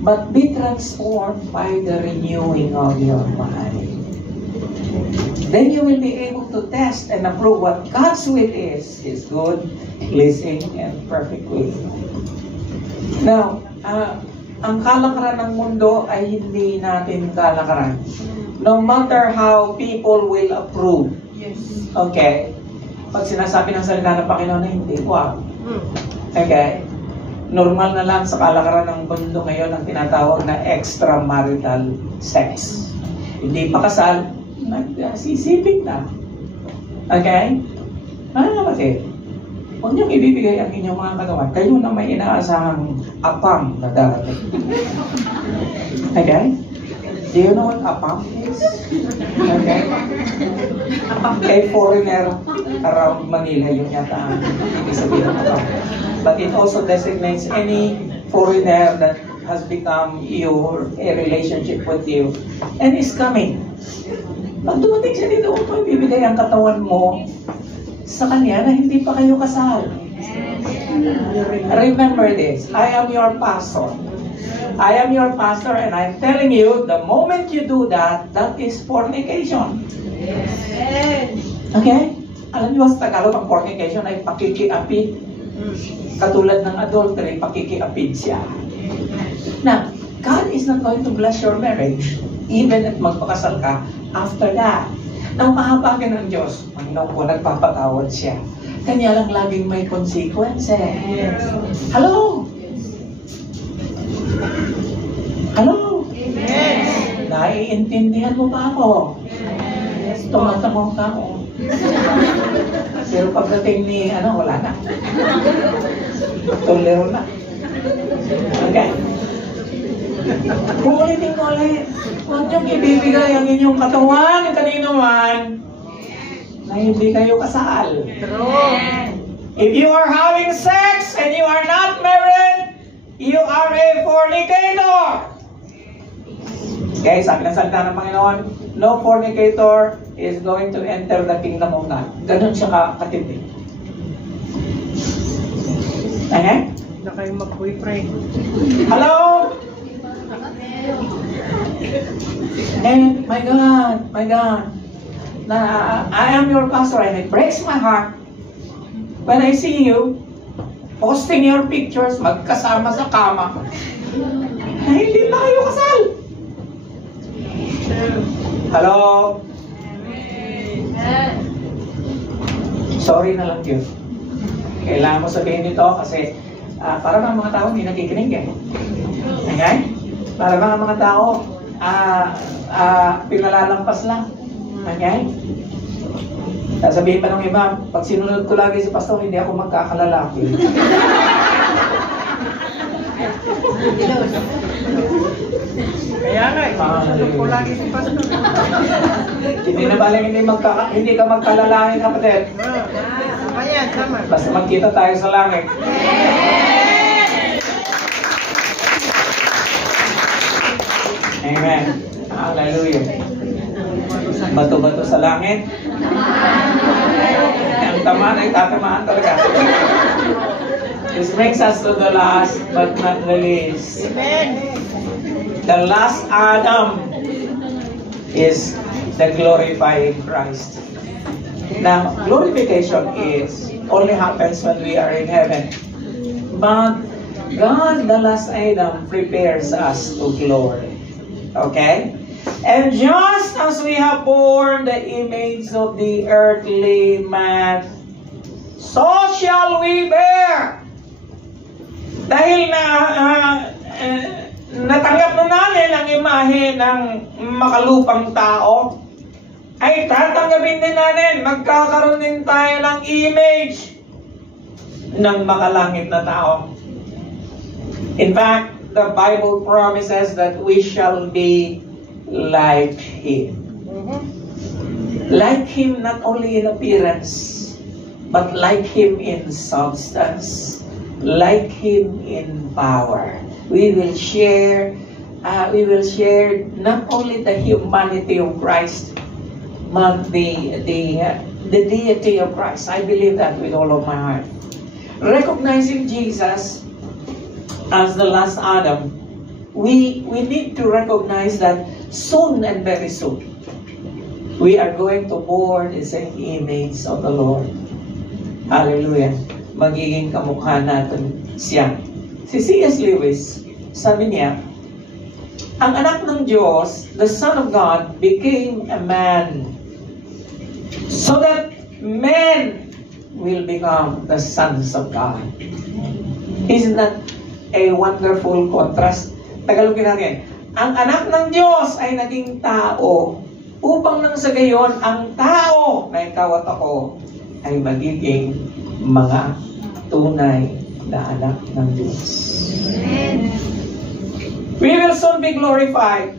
But be transformed by the renewing of your mind. Then you will be able to test and approve what God's will is His good, pleasing, and perfect will. Now, ang kalakaran ng mundo ay hindi natin kalakaran. No matter how people will approve. Yes. Okay? Pag sinasabi ng salita ng Panginoon na hindi, wow. Okay? Normal na lang sa kalakaran ng mundo ngayon ang tinatawag na extramarital sex. Hindi pa kasal, nagsisiping na. Okay? Kasi, huwag niyong ibibigay ang inyong mga katawan. Kayo na may inaasahang apam na darating. Okay? Do you know what apam is? Okay? Kay foreigner around Manila, yung yata ang ibig sabihin ng apam. But it also designates any foreigner that has become a relationship with you and is coming. Pag dumating siya dito, kung ibibigay ang katawan mo sa kanya na hindi pa kayo kasal. Remember this, I am your pastor. I am your pastor and I'm telling you, the moment you do that, that is fornication. Okay? Alam niyo sa Tagalog, ang fornication ay pakikiapid. Katulad ng adultery, pakikiapid siya. Now, God is not going to bless your marriage, even if magpakasal ka, after that. Now, mahabagin ng Diyos, Panginoon ko, nagpapatawad siya. Kanya lang laging may consequences. Hello? Hello? Yes. Naiintindihan mo ba ako? Yes. Tumatamong ka ako. Pero pagdating ni, wala na. Tulero na. Okay. Ulitin ko ulit. Huwag niyong ibibigay ang inyong katawan kanino man na hindi kayo kasal. True. If you are having sex and you are not married, you are a fornicator. Okay, sabi ng salita ng Panginoon, no fornicator is going to enter the kingdom of God. Ganun siya katindi. Okay? Na kayo mag-boyfriend. Hello? And my God, I am your pastor and it breaks my heart when I see you posting your pictures magkasama sa kama na hindi pa kayo kasal. Hello? Sorry na lang yun. Kailangan mo sabihin nito kasi para mga tao hindi nakikinig eh. Okay? Para mga tao pinalalampas lang. Okay? Sabihin pa ng iba, pag sinunod ko lagi si pastor, hindi ako magkakalalaki. Kaya nga, sinunod ko lagi si pastor. Hindi na balang hindi ka magkalalaki, kapatid. Tama yan, tama. Basta magkita tayo sa langit. Amen. Hallelujah. Bato-bato sa langit. Ang tamaan ay tatamaan talaga. This brings us to the last but not the least. Amen. The last Adam is the glorifying Christ. Now, glorification only happens when we are in heaven. But God, the last Adam, prepares us to glory. Okay? And just as we have borne the image of the earthly man, so shall we bear. Dahil natanggap na natin ang imahe ng makalupang tao, ay tatanggapin din natin, magkakaroon din tayo ng image ng makalangit na tao. In fact, the Bible promises that we shall be like Him. Like Him not only in appearance, but like Him in substance, like Him in power. We will share not only the humanity of Christ, but the deity of Christ. I believe that with all of my heart. Recognizing Jesus as the last Adam, we need to recognize that soon and very soon, we are going to bear the same image of the Lord. Hallelujah. Magiging kamukha natin siya. Si C.S. Lewis, sabi niya, ang anak ng Diyos, the Son of God, became a man so that men will become the sons of God. Isn't that a wonderful contrast? Tagalogin natin. Ang anak ng Diyos ay naging tao upang nang sa gayon, ang tao na ikaw at ako ay magiging mga tunay na anak ng Diyos. We will soon be glorified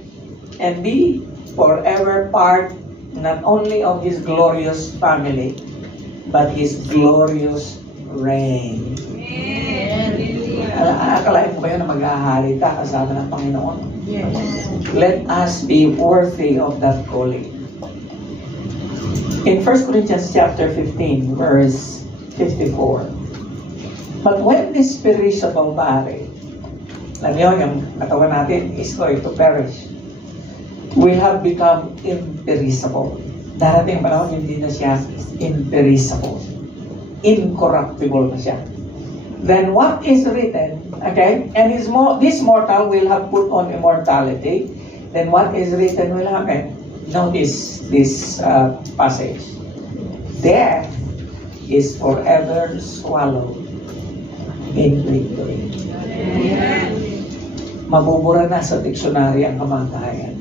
and be forever part not only of His glorious family, but His glorious reign. Akalain mo kayo na mag-ahari ka kasama ng Panginoon? Yes. Let us be worthy of that calling. In 1 Corinthians chapter 15, verse 54, but when this perishable body, alam niyo, yung katawan natin is going to perish, will have become imperishable. Darating panahon, hindi na siya imperishable. Incorruptible na siya. Then what is written, okay, and this mortal will have put on immortality, then what is written will happen. Notice this passage. Death is forever swallowed in victory. Mabubura na sa dictionary ang kamatayan.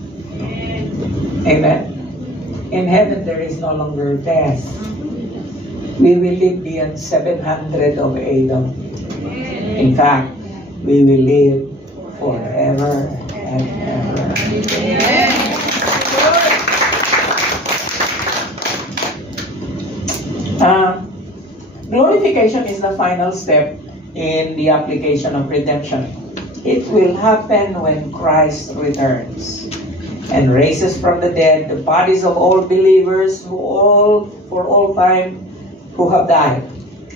Amen. In heaven there is no longer death. We will live beyond 700 of Adam. In fact, we will live forever and ever. Glorification is the final step in the application of redemption. It will happen when Christ returns and raises from the dead the bodies of all believers for all time who have died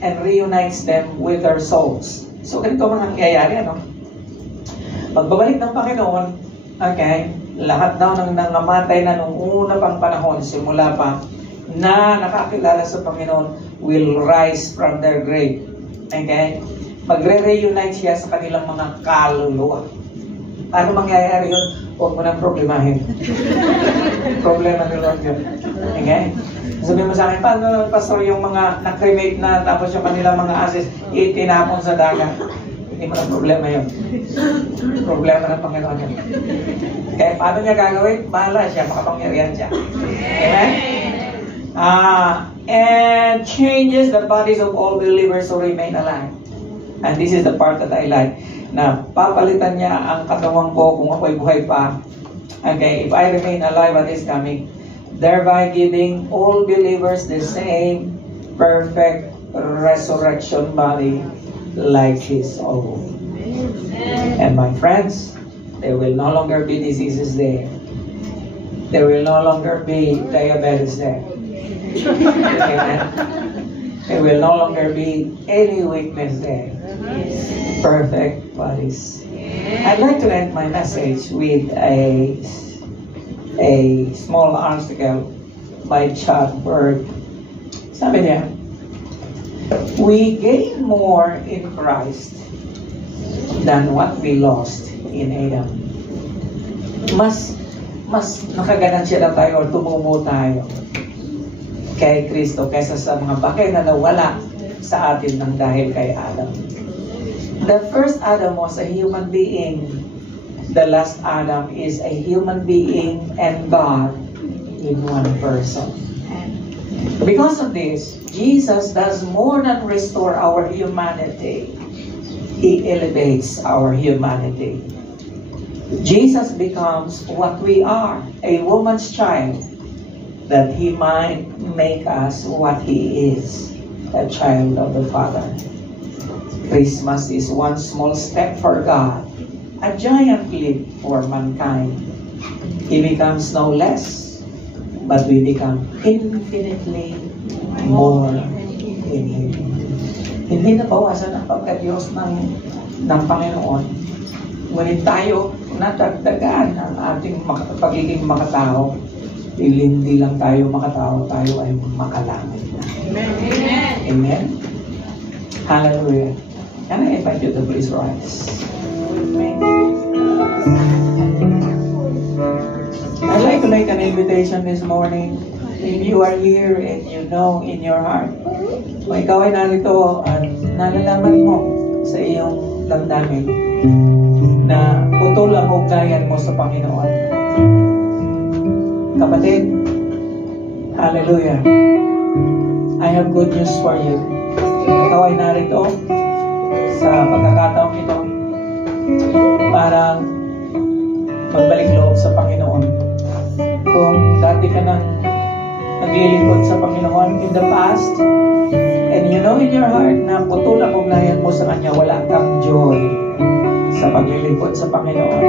and reunites them with their souls. So ganito mga nangyayari, ano? Magbabalik ng Panginoon, okay, lahat daw ng nangamatay na nung una pang panahon, simula pa, na nakakilala sa Panginoon will rise from their grave. Okay? Magre-reunite siya sa kanilang mga kaluluwa. Paano mangyayari yun? Huwag mo nang problemahin. Problema ni Lord yun. Okay? Sabihin mo sa akin, paano, Pastor, yung mga na-cremate na tapos yung kanilang mga ashes itinapon sa dagat? Hindi mo na problema yun. Problema ng Panginoon yun. Kaya paano niya gagawin? Bahala siya, makapangyarihan siya. Amen? And changes the bodies of all believers who remain alive. And this is the part that I like. Na papalitan niya ang katawan ko kung ako'y buhay pa. Okay, if I remain alive at His coming, thereby giving all believers the same perfect resurrection body like His own. And my friends, there will no longer be diseases there. There will no longer be diabetes there. Amen. There will no longer be any weakness there. Perfect bodies. I'd like to end my message with a small article by Chad Bird. Sabi niya, we gain more in Christ than what we lost in Adam. Mas nakaganan siya na tayo or tumubo tayo kay Kristo kaysa sa mga bagay na nawala sa atin ng dahil kay Adam. The first Adam was a human being. The last Adam is a human being and God in one person. Because of this, Jesus does more than restore our humanity. He elevates our humanity. Jesus becomes what we are, a woman's child, that He might make us what He is, a child of the Father. Christmas is one small step for God, a giant leap for mankind. He becomes no less, but we become infinitely more in Him. Hindi nabawasan ang pagka-Diyos ng Panginoon. Ngunit tayo, natagdagan ang ating pagiging makatao. Hindi lang tayo makatao, tayo ay makalangit na. Amen. Amen? Hallelujah. Can I invite you to please rise? I'd like to make an invitation this morning. If you are here and you know in your heart, kung ikaw ay narito at nalalaman mo sa iyong damdamin na putol ang ugnayan mo sa Panginoon. Kapatid, hallelujah. I have good news for you. Ikaw ay narito sa pagkakataong ito para magbalik loob sa Panginoon. Kung dati ka nang naglilingkod sa Panginoon in the past, and you know in your heart na putol ang ugnayan mo sa Kanya, wala kang joy sa paglilingkod sa Panginoon.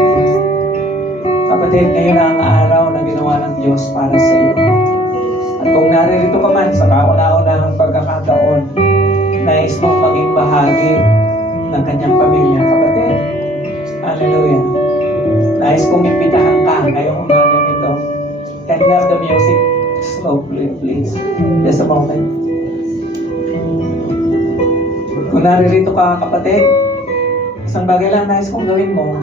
Kapatid, ngayon ang araw na ginawa ng Diyos para sa iyo. At kung naririto ka man sa kauna-unahang pagkakataon, nais mong maging bahagi ng Kanyang pamilya, kapatid, hallelujah. Nais kong imbitahan ka ngayong umaga nito. Can you have the music slowly, please? Just a moment. Kung naririto ka, kapatid, isang bagay lang nais kong gawin mo.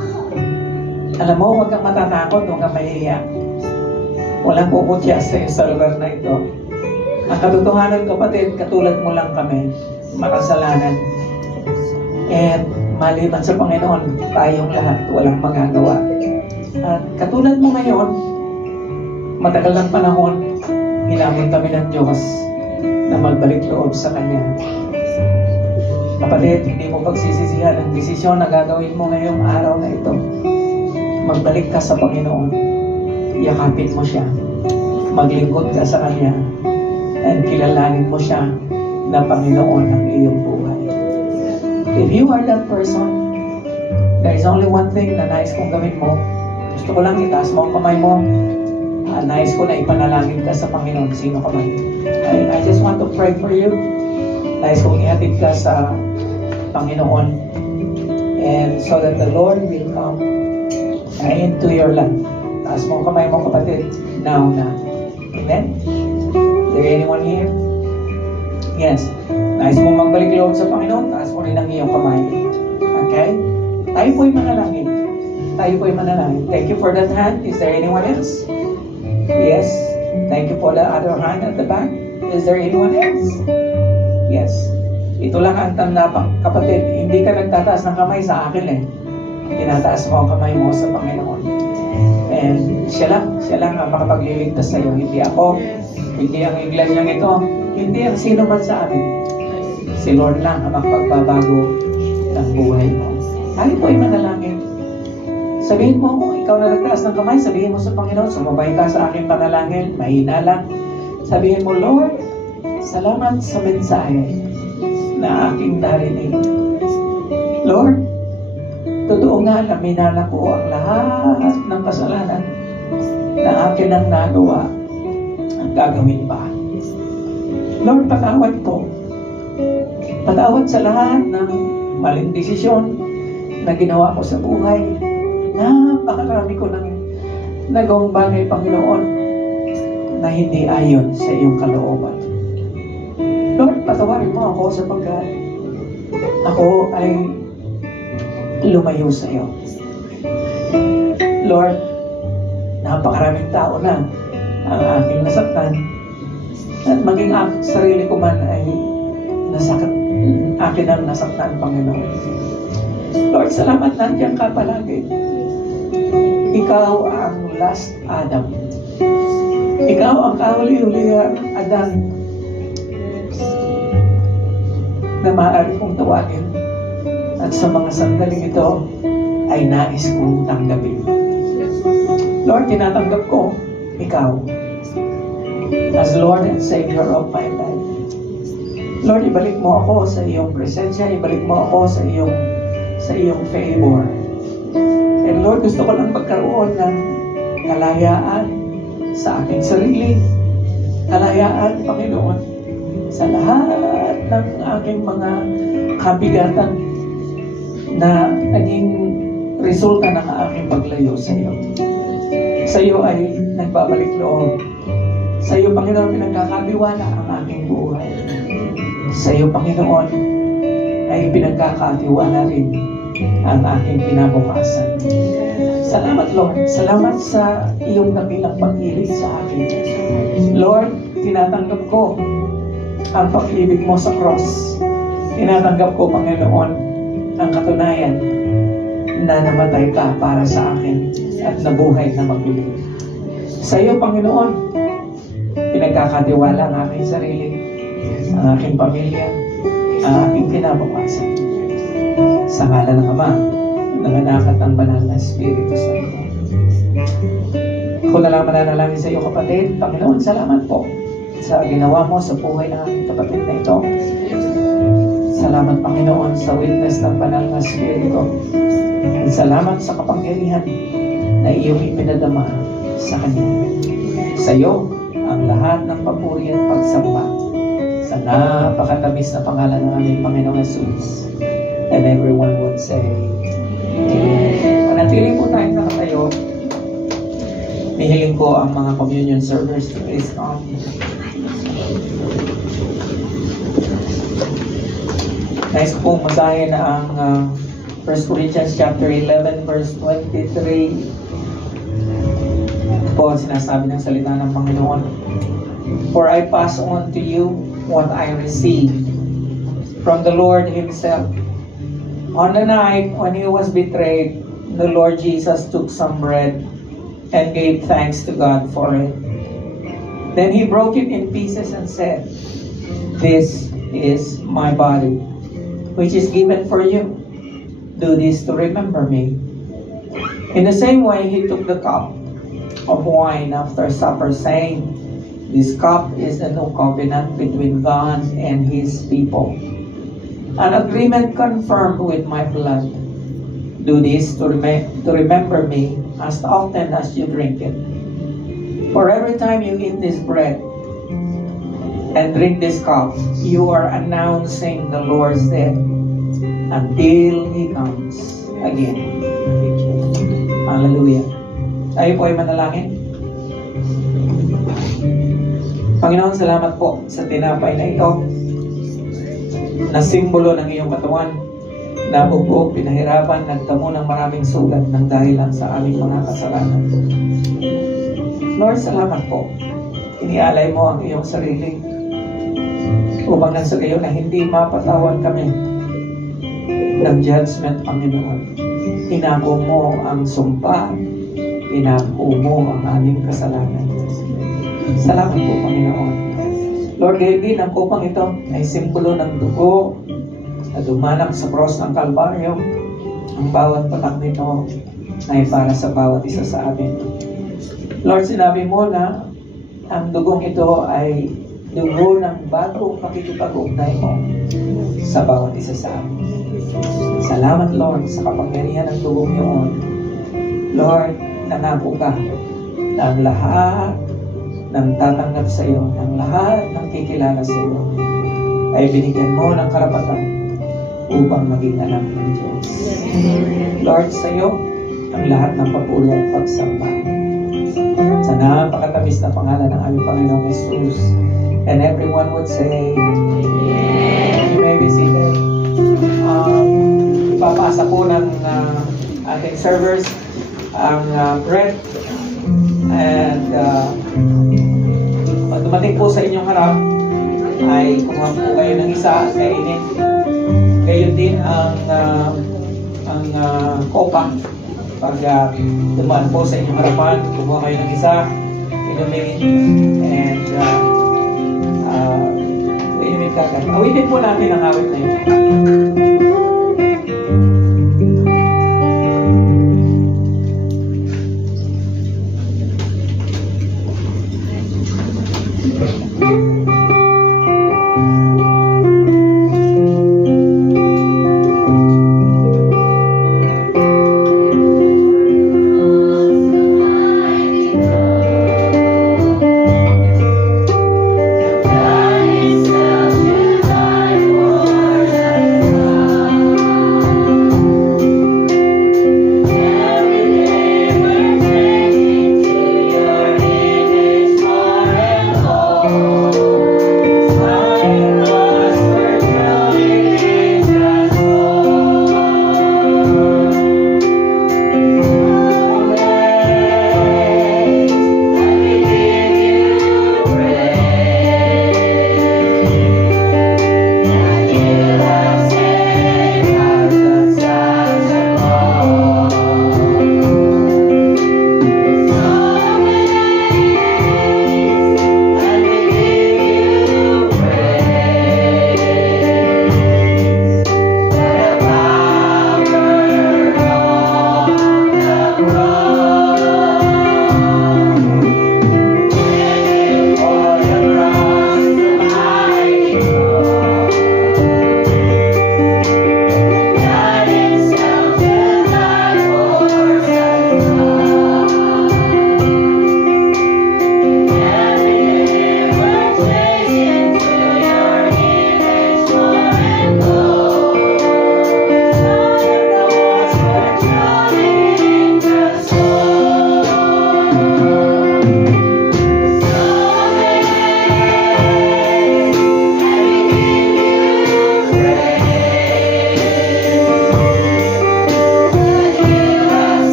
Alam mo, huwag kang matatakot, huwag kang mahihiya. Walang puputya sa lugar na ito. Ang katotohanan, kapatid, katulad mo lang kami, makasalanan. And maliban sa Panginoon, tayong lahat walang magagawa. At katulad mo ngayon, matagal ng panahon, hinamon kami ng Diyos na magbalik loob sa Kanya. Kapatid, hindi mo pagsisisihan ang desisyon na gagawin mo ngayong araw na ito. Magbalik ka sa Panginoon. Yakapin mo siya. Maglingkod ka sa Kanya. And kilalanin mo siya na Panginoon ng iyong buhay. If you are that person, there is only one thing na nais kong gawin mo. Gusto ko lang itaas mo ang kamay mo. Nais ko na ipanalangin ka sa Panginoon. Sino ka man. I just want to pray for you. Nais kong ihatid ka sa Panginoon. And so that the Lord will come into your life. Taas mo ang kamay mo, kapatid. Now na. Amen? Is there anyone here? Yes. Nais mo magbalik loob sa Panginoon, taas mo rin ang iyong kamay. Okay? Tayo po'y manalangin. Tayo po'y manalangin. Thank you for that hand. Is there anyone else? Yes. Thank you for the other hand at the back. Is there anyone else? Yes. Ito lang ang tanda, kapatid. Hindi ka nagtataas ng kamay sa akin eh. Tinataas mo ang kamay mo sa Panginoon. And siya lang ang makapagliligtas sa iyo. Hindi ako, hindi ang iglesyang ito, hindi ang sino man sa amin. Si Lord lang ang makapagbabago ng buhay mo. Tayo po ay manalangin. Sabihin mo, kung ikaw na nagtaas ng kamay, sabihin mo sa Panginoon, sumabay ka sa aking panalangin, mahina lang. Sabihin mo, Lord, salamat sa mensahe na aking narinig. Lord, totoo nga na minana ko ang lahat ng kasalanan na akin ang nagawa at gagawin pa. Lord, patawad po. Patawad sa lahat ng maling desisyon na ginawa ko sa buhay. Napakarami ko ng nagawang bagay, Panginoon, na hindi ayon sa iyong kalooban. Lord, patawarin mo ako sapagkat ako ay lumayo sa iyo. Lord, napakaraming tao na ang aking nasaktan at maging sarili ko man ay akin ang nasaktan, Panginoon. Lord, salamat, nandiyan ka palagi. Ikaw ang last Adam. Ikaw ang kahuli-hulihang Adan na maaari kong tawagin. At sa mga sandaling ito ay nais kong tanggapin. Lord, tinatanggap ko ikaw as Lord and Savior of my life. Lord, ibalik mo ako sa iyong presensya, ibalik mo ako sa iyong favor. And Lord, gusto ko lang magkaroon ng kalayaan sa aking sarili, kalayaan, Panginoon, sa lahat ng aking mga kabigatan na naging resulta ng aking paglayo sa iyo. Sa iyo ay nagbabalik loob. Sa iyo, Panginoon, pinagkakabiwala ang aking buhay. Sa iyo, Panginoon, ay pinagkakatiwala rin ang aking kinabukasan. Salamat, Lord. Salamat sa iyong dakilang pag-ibig sa akin. Lord, tinatanggap ko ang pag-ibig mo sa cross. Tinatanggap ko, Panginoon, ang katunayan na namatay ka para sa akin at nabuhay na maguli. Sa iyo, Panginoon, pinagkakatiwala ang aking sarili, ang aking pamilya, ang aking kinabukasan. Sa ngalan ng Ama, ng Anak at ng Banal na Espiritu Santo. Ako na lang mananalangin sa iyo, kapatid. Panginoon, salamat po sa ginawa mo sa buhay ng aking kapatid na ito. Salamat, Panginoon, sa witness ng Banal na Espiritu. At salamat sa kapangyarihan na iyong ipinadama sa Kanya. Sa iyo, ang lahat ng papuri at pagsamba sa napakatamis na pangalan ng aming Panginoong Jesus. And everyone would say, Amen. Manatili po tayong nakatayo. Nihiling ko ang mga communion servers to please come. Nice pong masahin ang 1 Corinthians chapter 11 verse 23. Ito po ang sinasabi ng salita ng Panginoon. For I pass on to you what I received from the Lord Himself. On the night when He was betrayed, the Lord Jesus took some bread and gave thanks to God for it. Then He broke it in pieces and said, This is my body, which is given for you. Do this to remember me. In the same way, He took the cup of wine after supper, saying, This cup is the new covenant between God and His people, an agreement confirmed with my blood. Do this to remember me as often as you drink it. For every time you eat this bread and drink this cup, you are announcing the Lord's death until He comes again. Hallelujah. Tayo po ay manalangin. Panginoon, salamat po sa tinapay na ito na simbolo ng iyong katawan. Nabugbog, pinahirapan, nagtamo ng maraming sugat ng dahilan sa aming mga kasalanan. Lord, salamat po. Inialay mo ang iyong sarili upang nasa kayo na hindi mapatawan kami ng judgment, Panginoon. Inako mo ang sumpa, inako mo ang aming kasalanan. Salamat po, Panginoon. Lord, gayon din ang kupang ito ay simbolo ng dugo na dumanak sa cross ng Kalbaryo. Ang bawat patak nito ay para sa bawat isa sa amin. Lord, sinabi mo na ang dugong ito ay dugo ng bagong pakikipag-ugnay mo sa bawat isa sa amin. Salamat, Lord, sa kapangyarihan ng dugong yun. Lord, nangako ka na ang lahat ng tatanggap sa iyo, ng lahat ng kikilala sa iyo, ay binigyan mo ng karapatan upang maging anak ng Diyos. Lord, sa iyo ang lahat ng papuri at pagsamba. Sa napakatamis na pangalan ng aming Panginoong Jesus. And everyone would say, you may be seated. Ipapasa po ng ating servers ang bread. And pag dumating po sa inyong harap, ay kumuha po kayo ng isa at kainin. Gayon din ang kopa. Pag dumaan po sa inyong harapan, kumuha kayo ng isa, inumin, and inumin kagad. Awitin po natin ang awit na yun. God is still to thy word.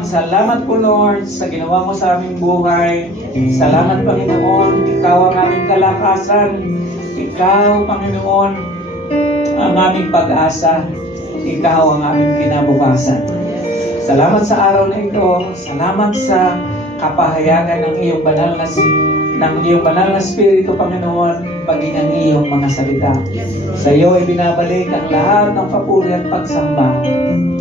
Salamat po, Lord, sa ginawa mo sa aming buhay. Salamat, Panginoon. Ikaw ang aming kalakasan. Ikaw, Panginoon, ang aming pag-asa. Ikaw ang aming kinabukasan. Salamat sa araw na ito. Salamat sa kapahayagan ng iyong banal na Espiritu, Panginoon, paging ang iyong mga salita. Sa iyo ay binabalik ang lahat ng papuri at pagsamba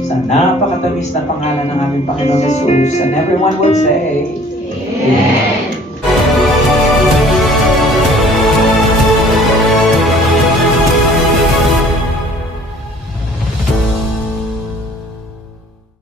sa napakatamis na pangalan ng aming Panginoon Jesus. And everyone would say, Amen.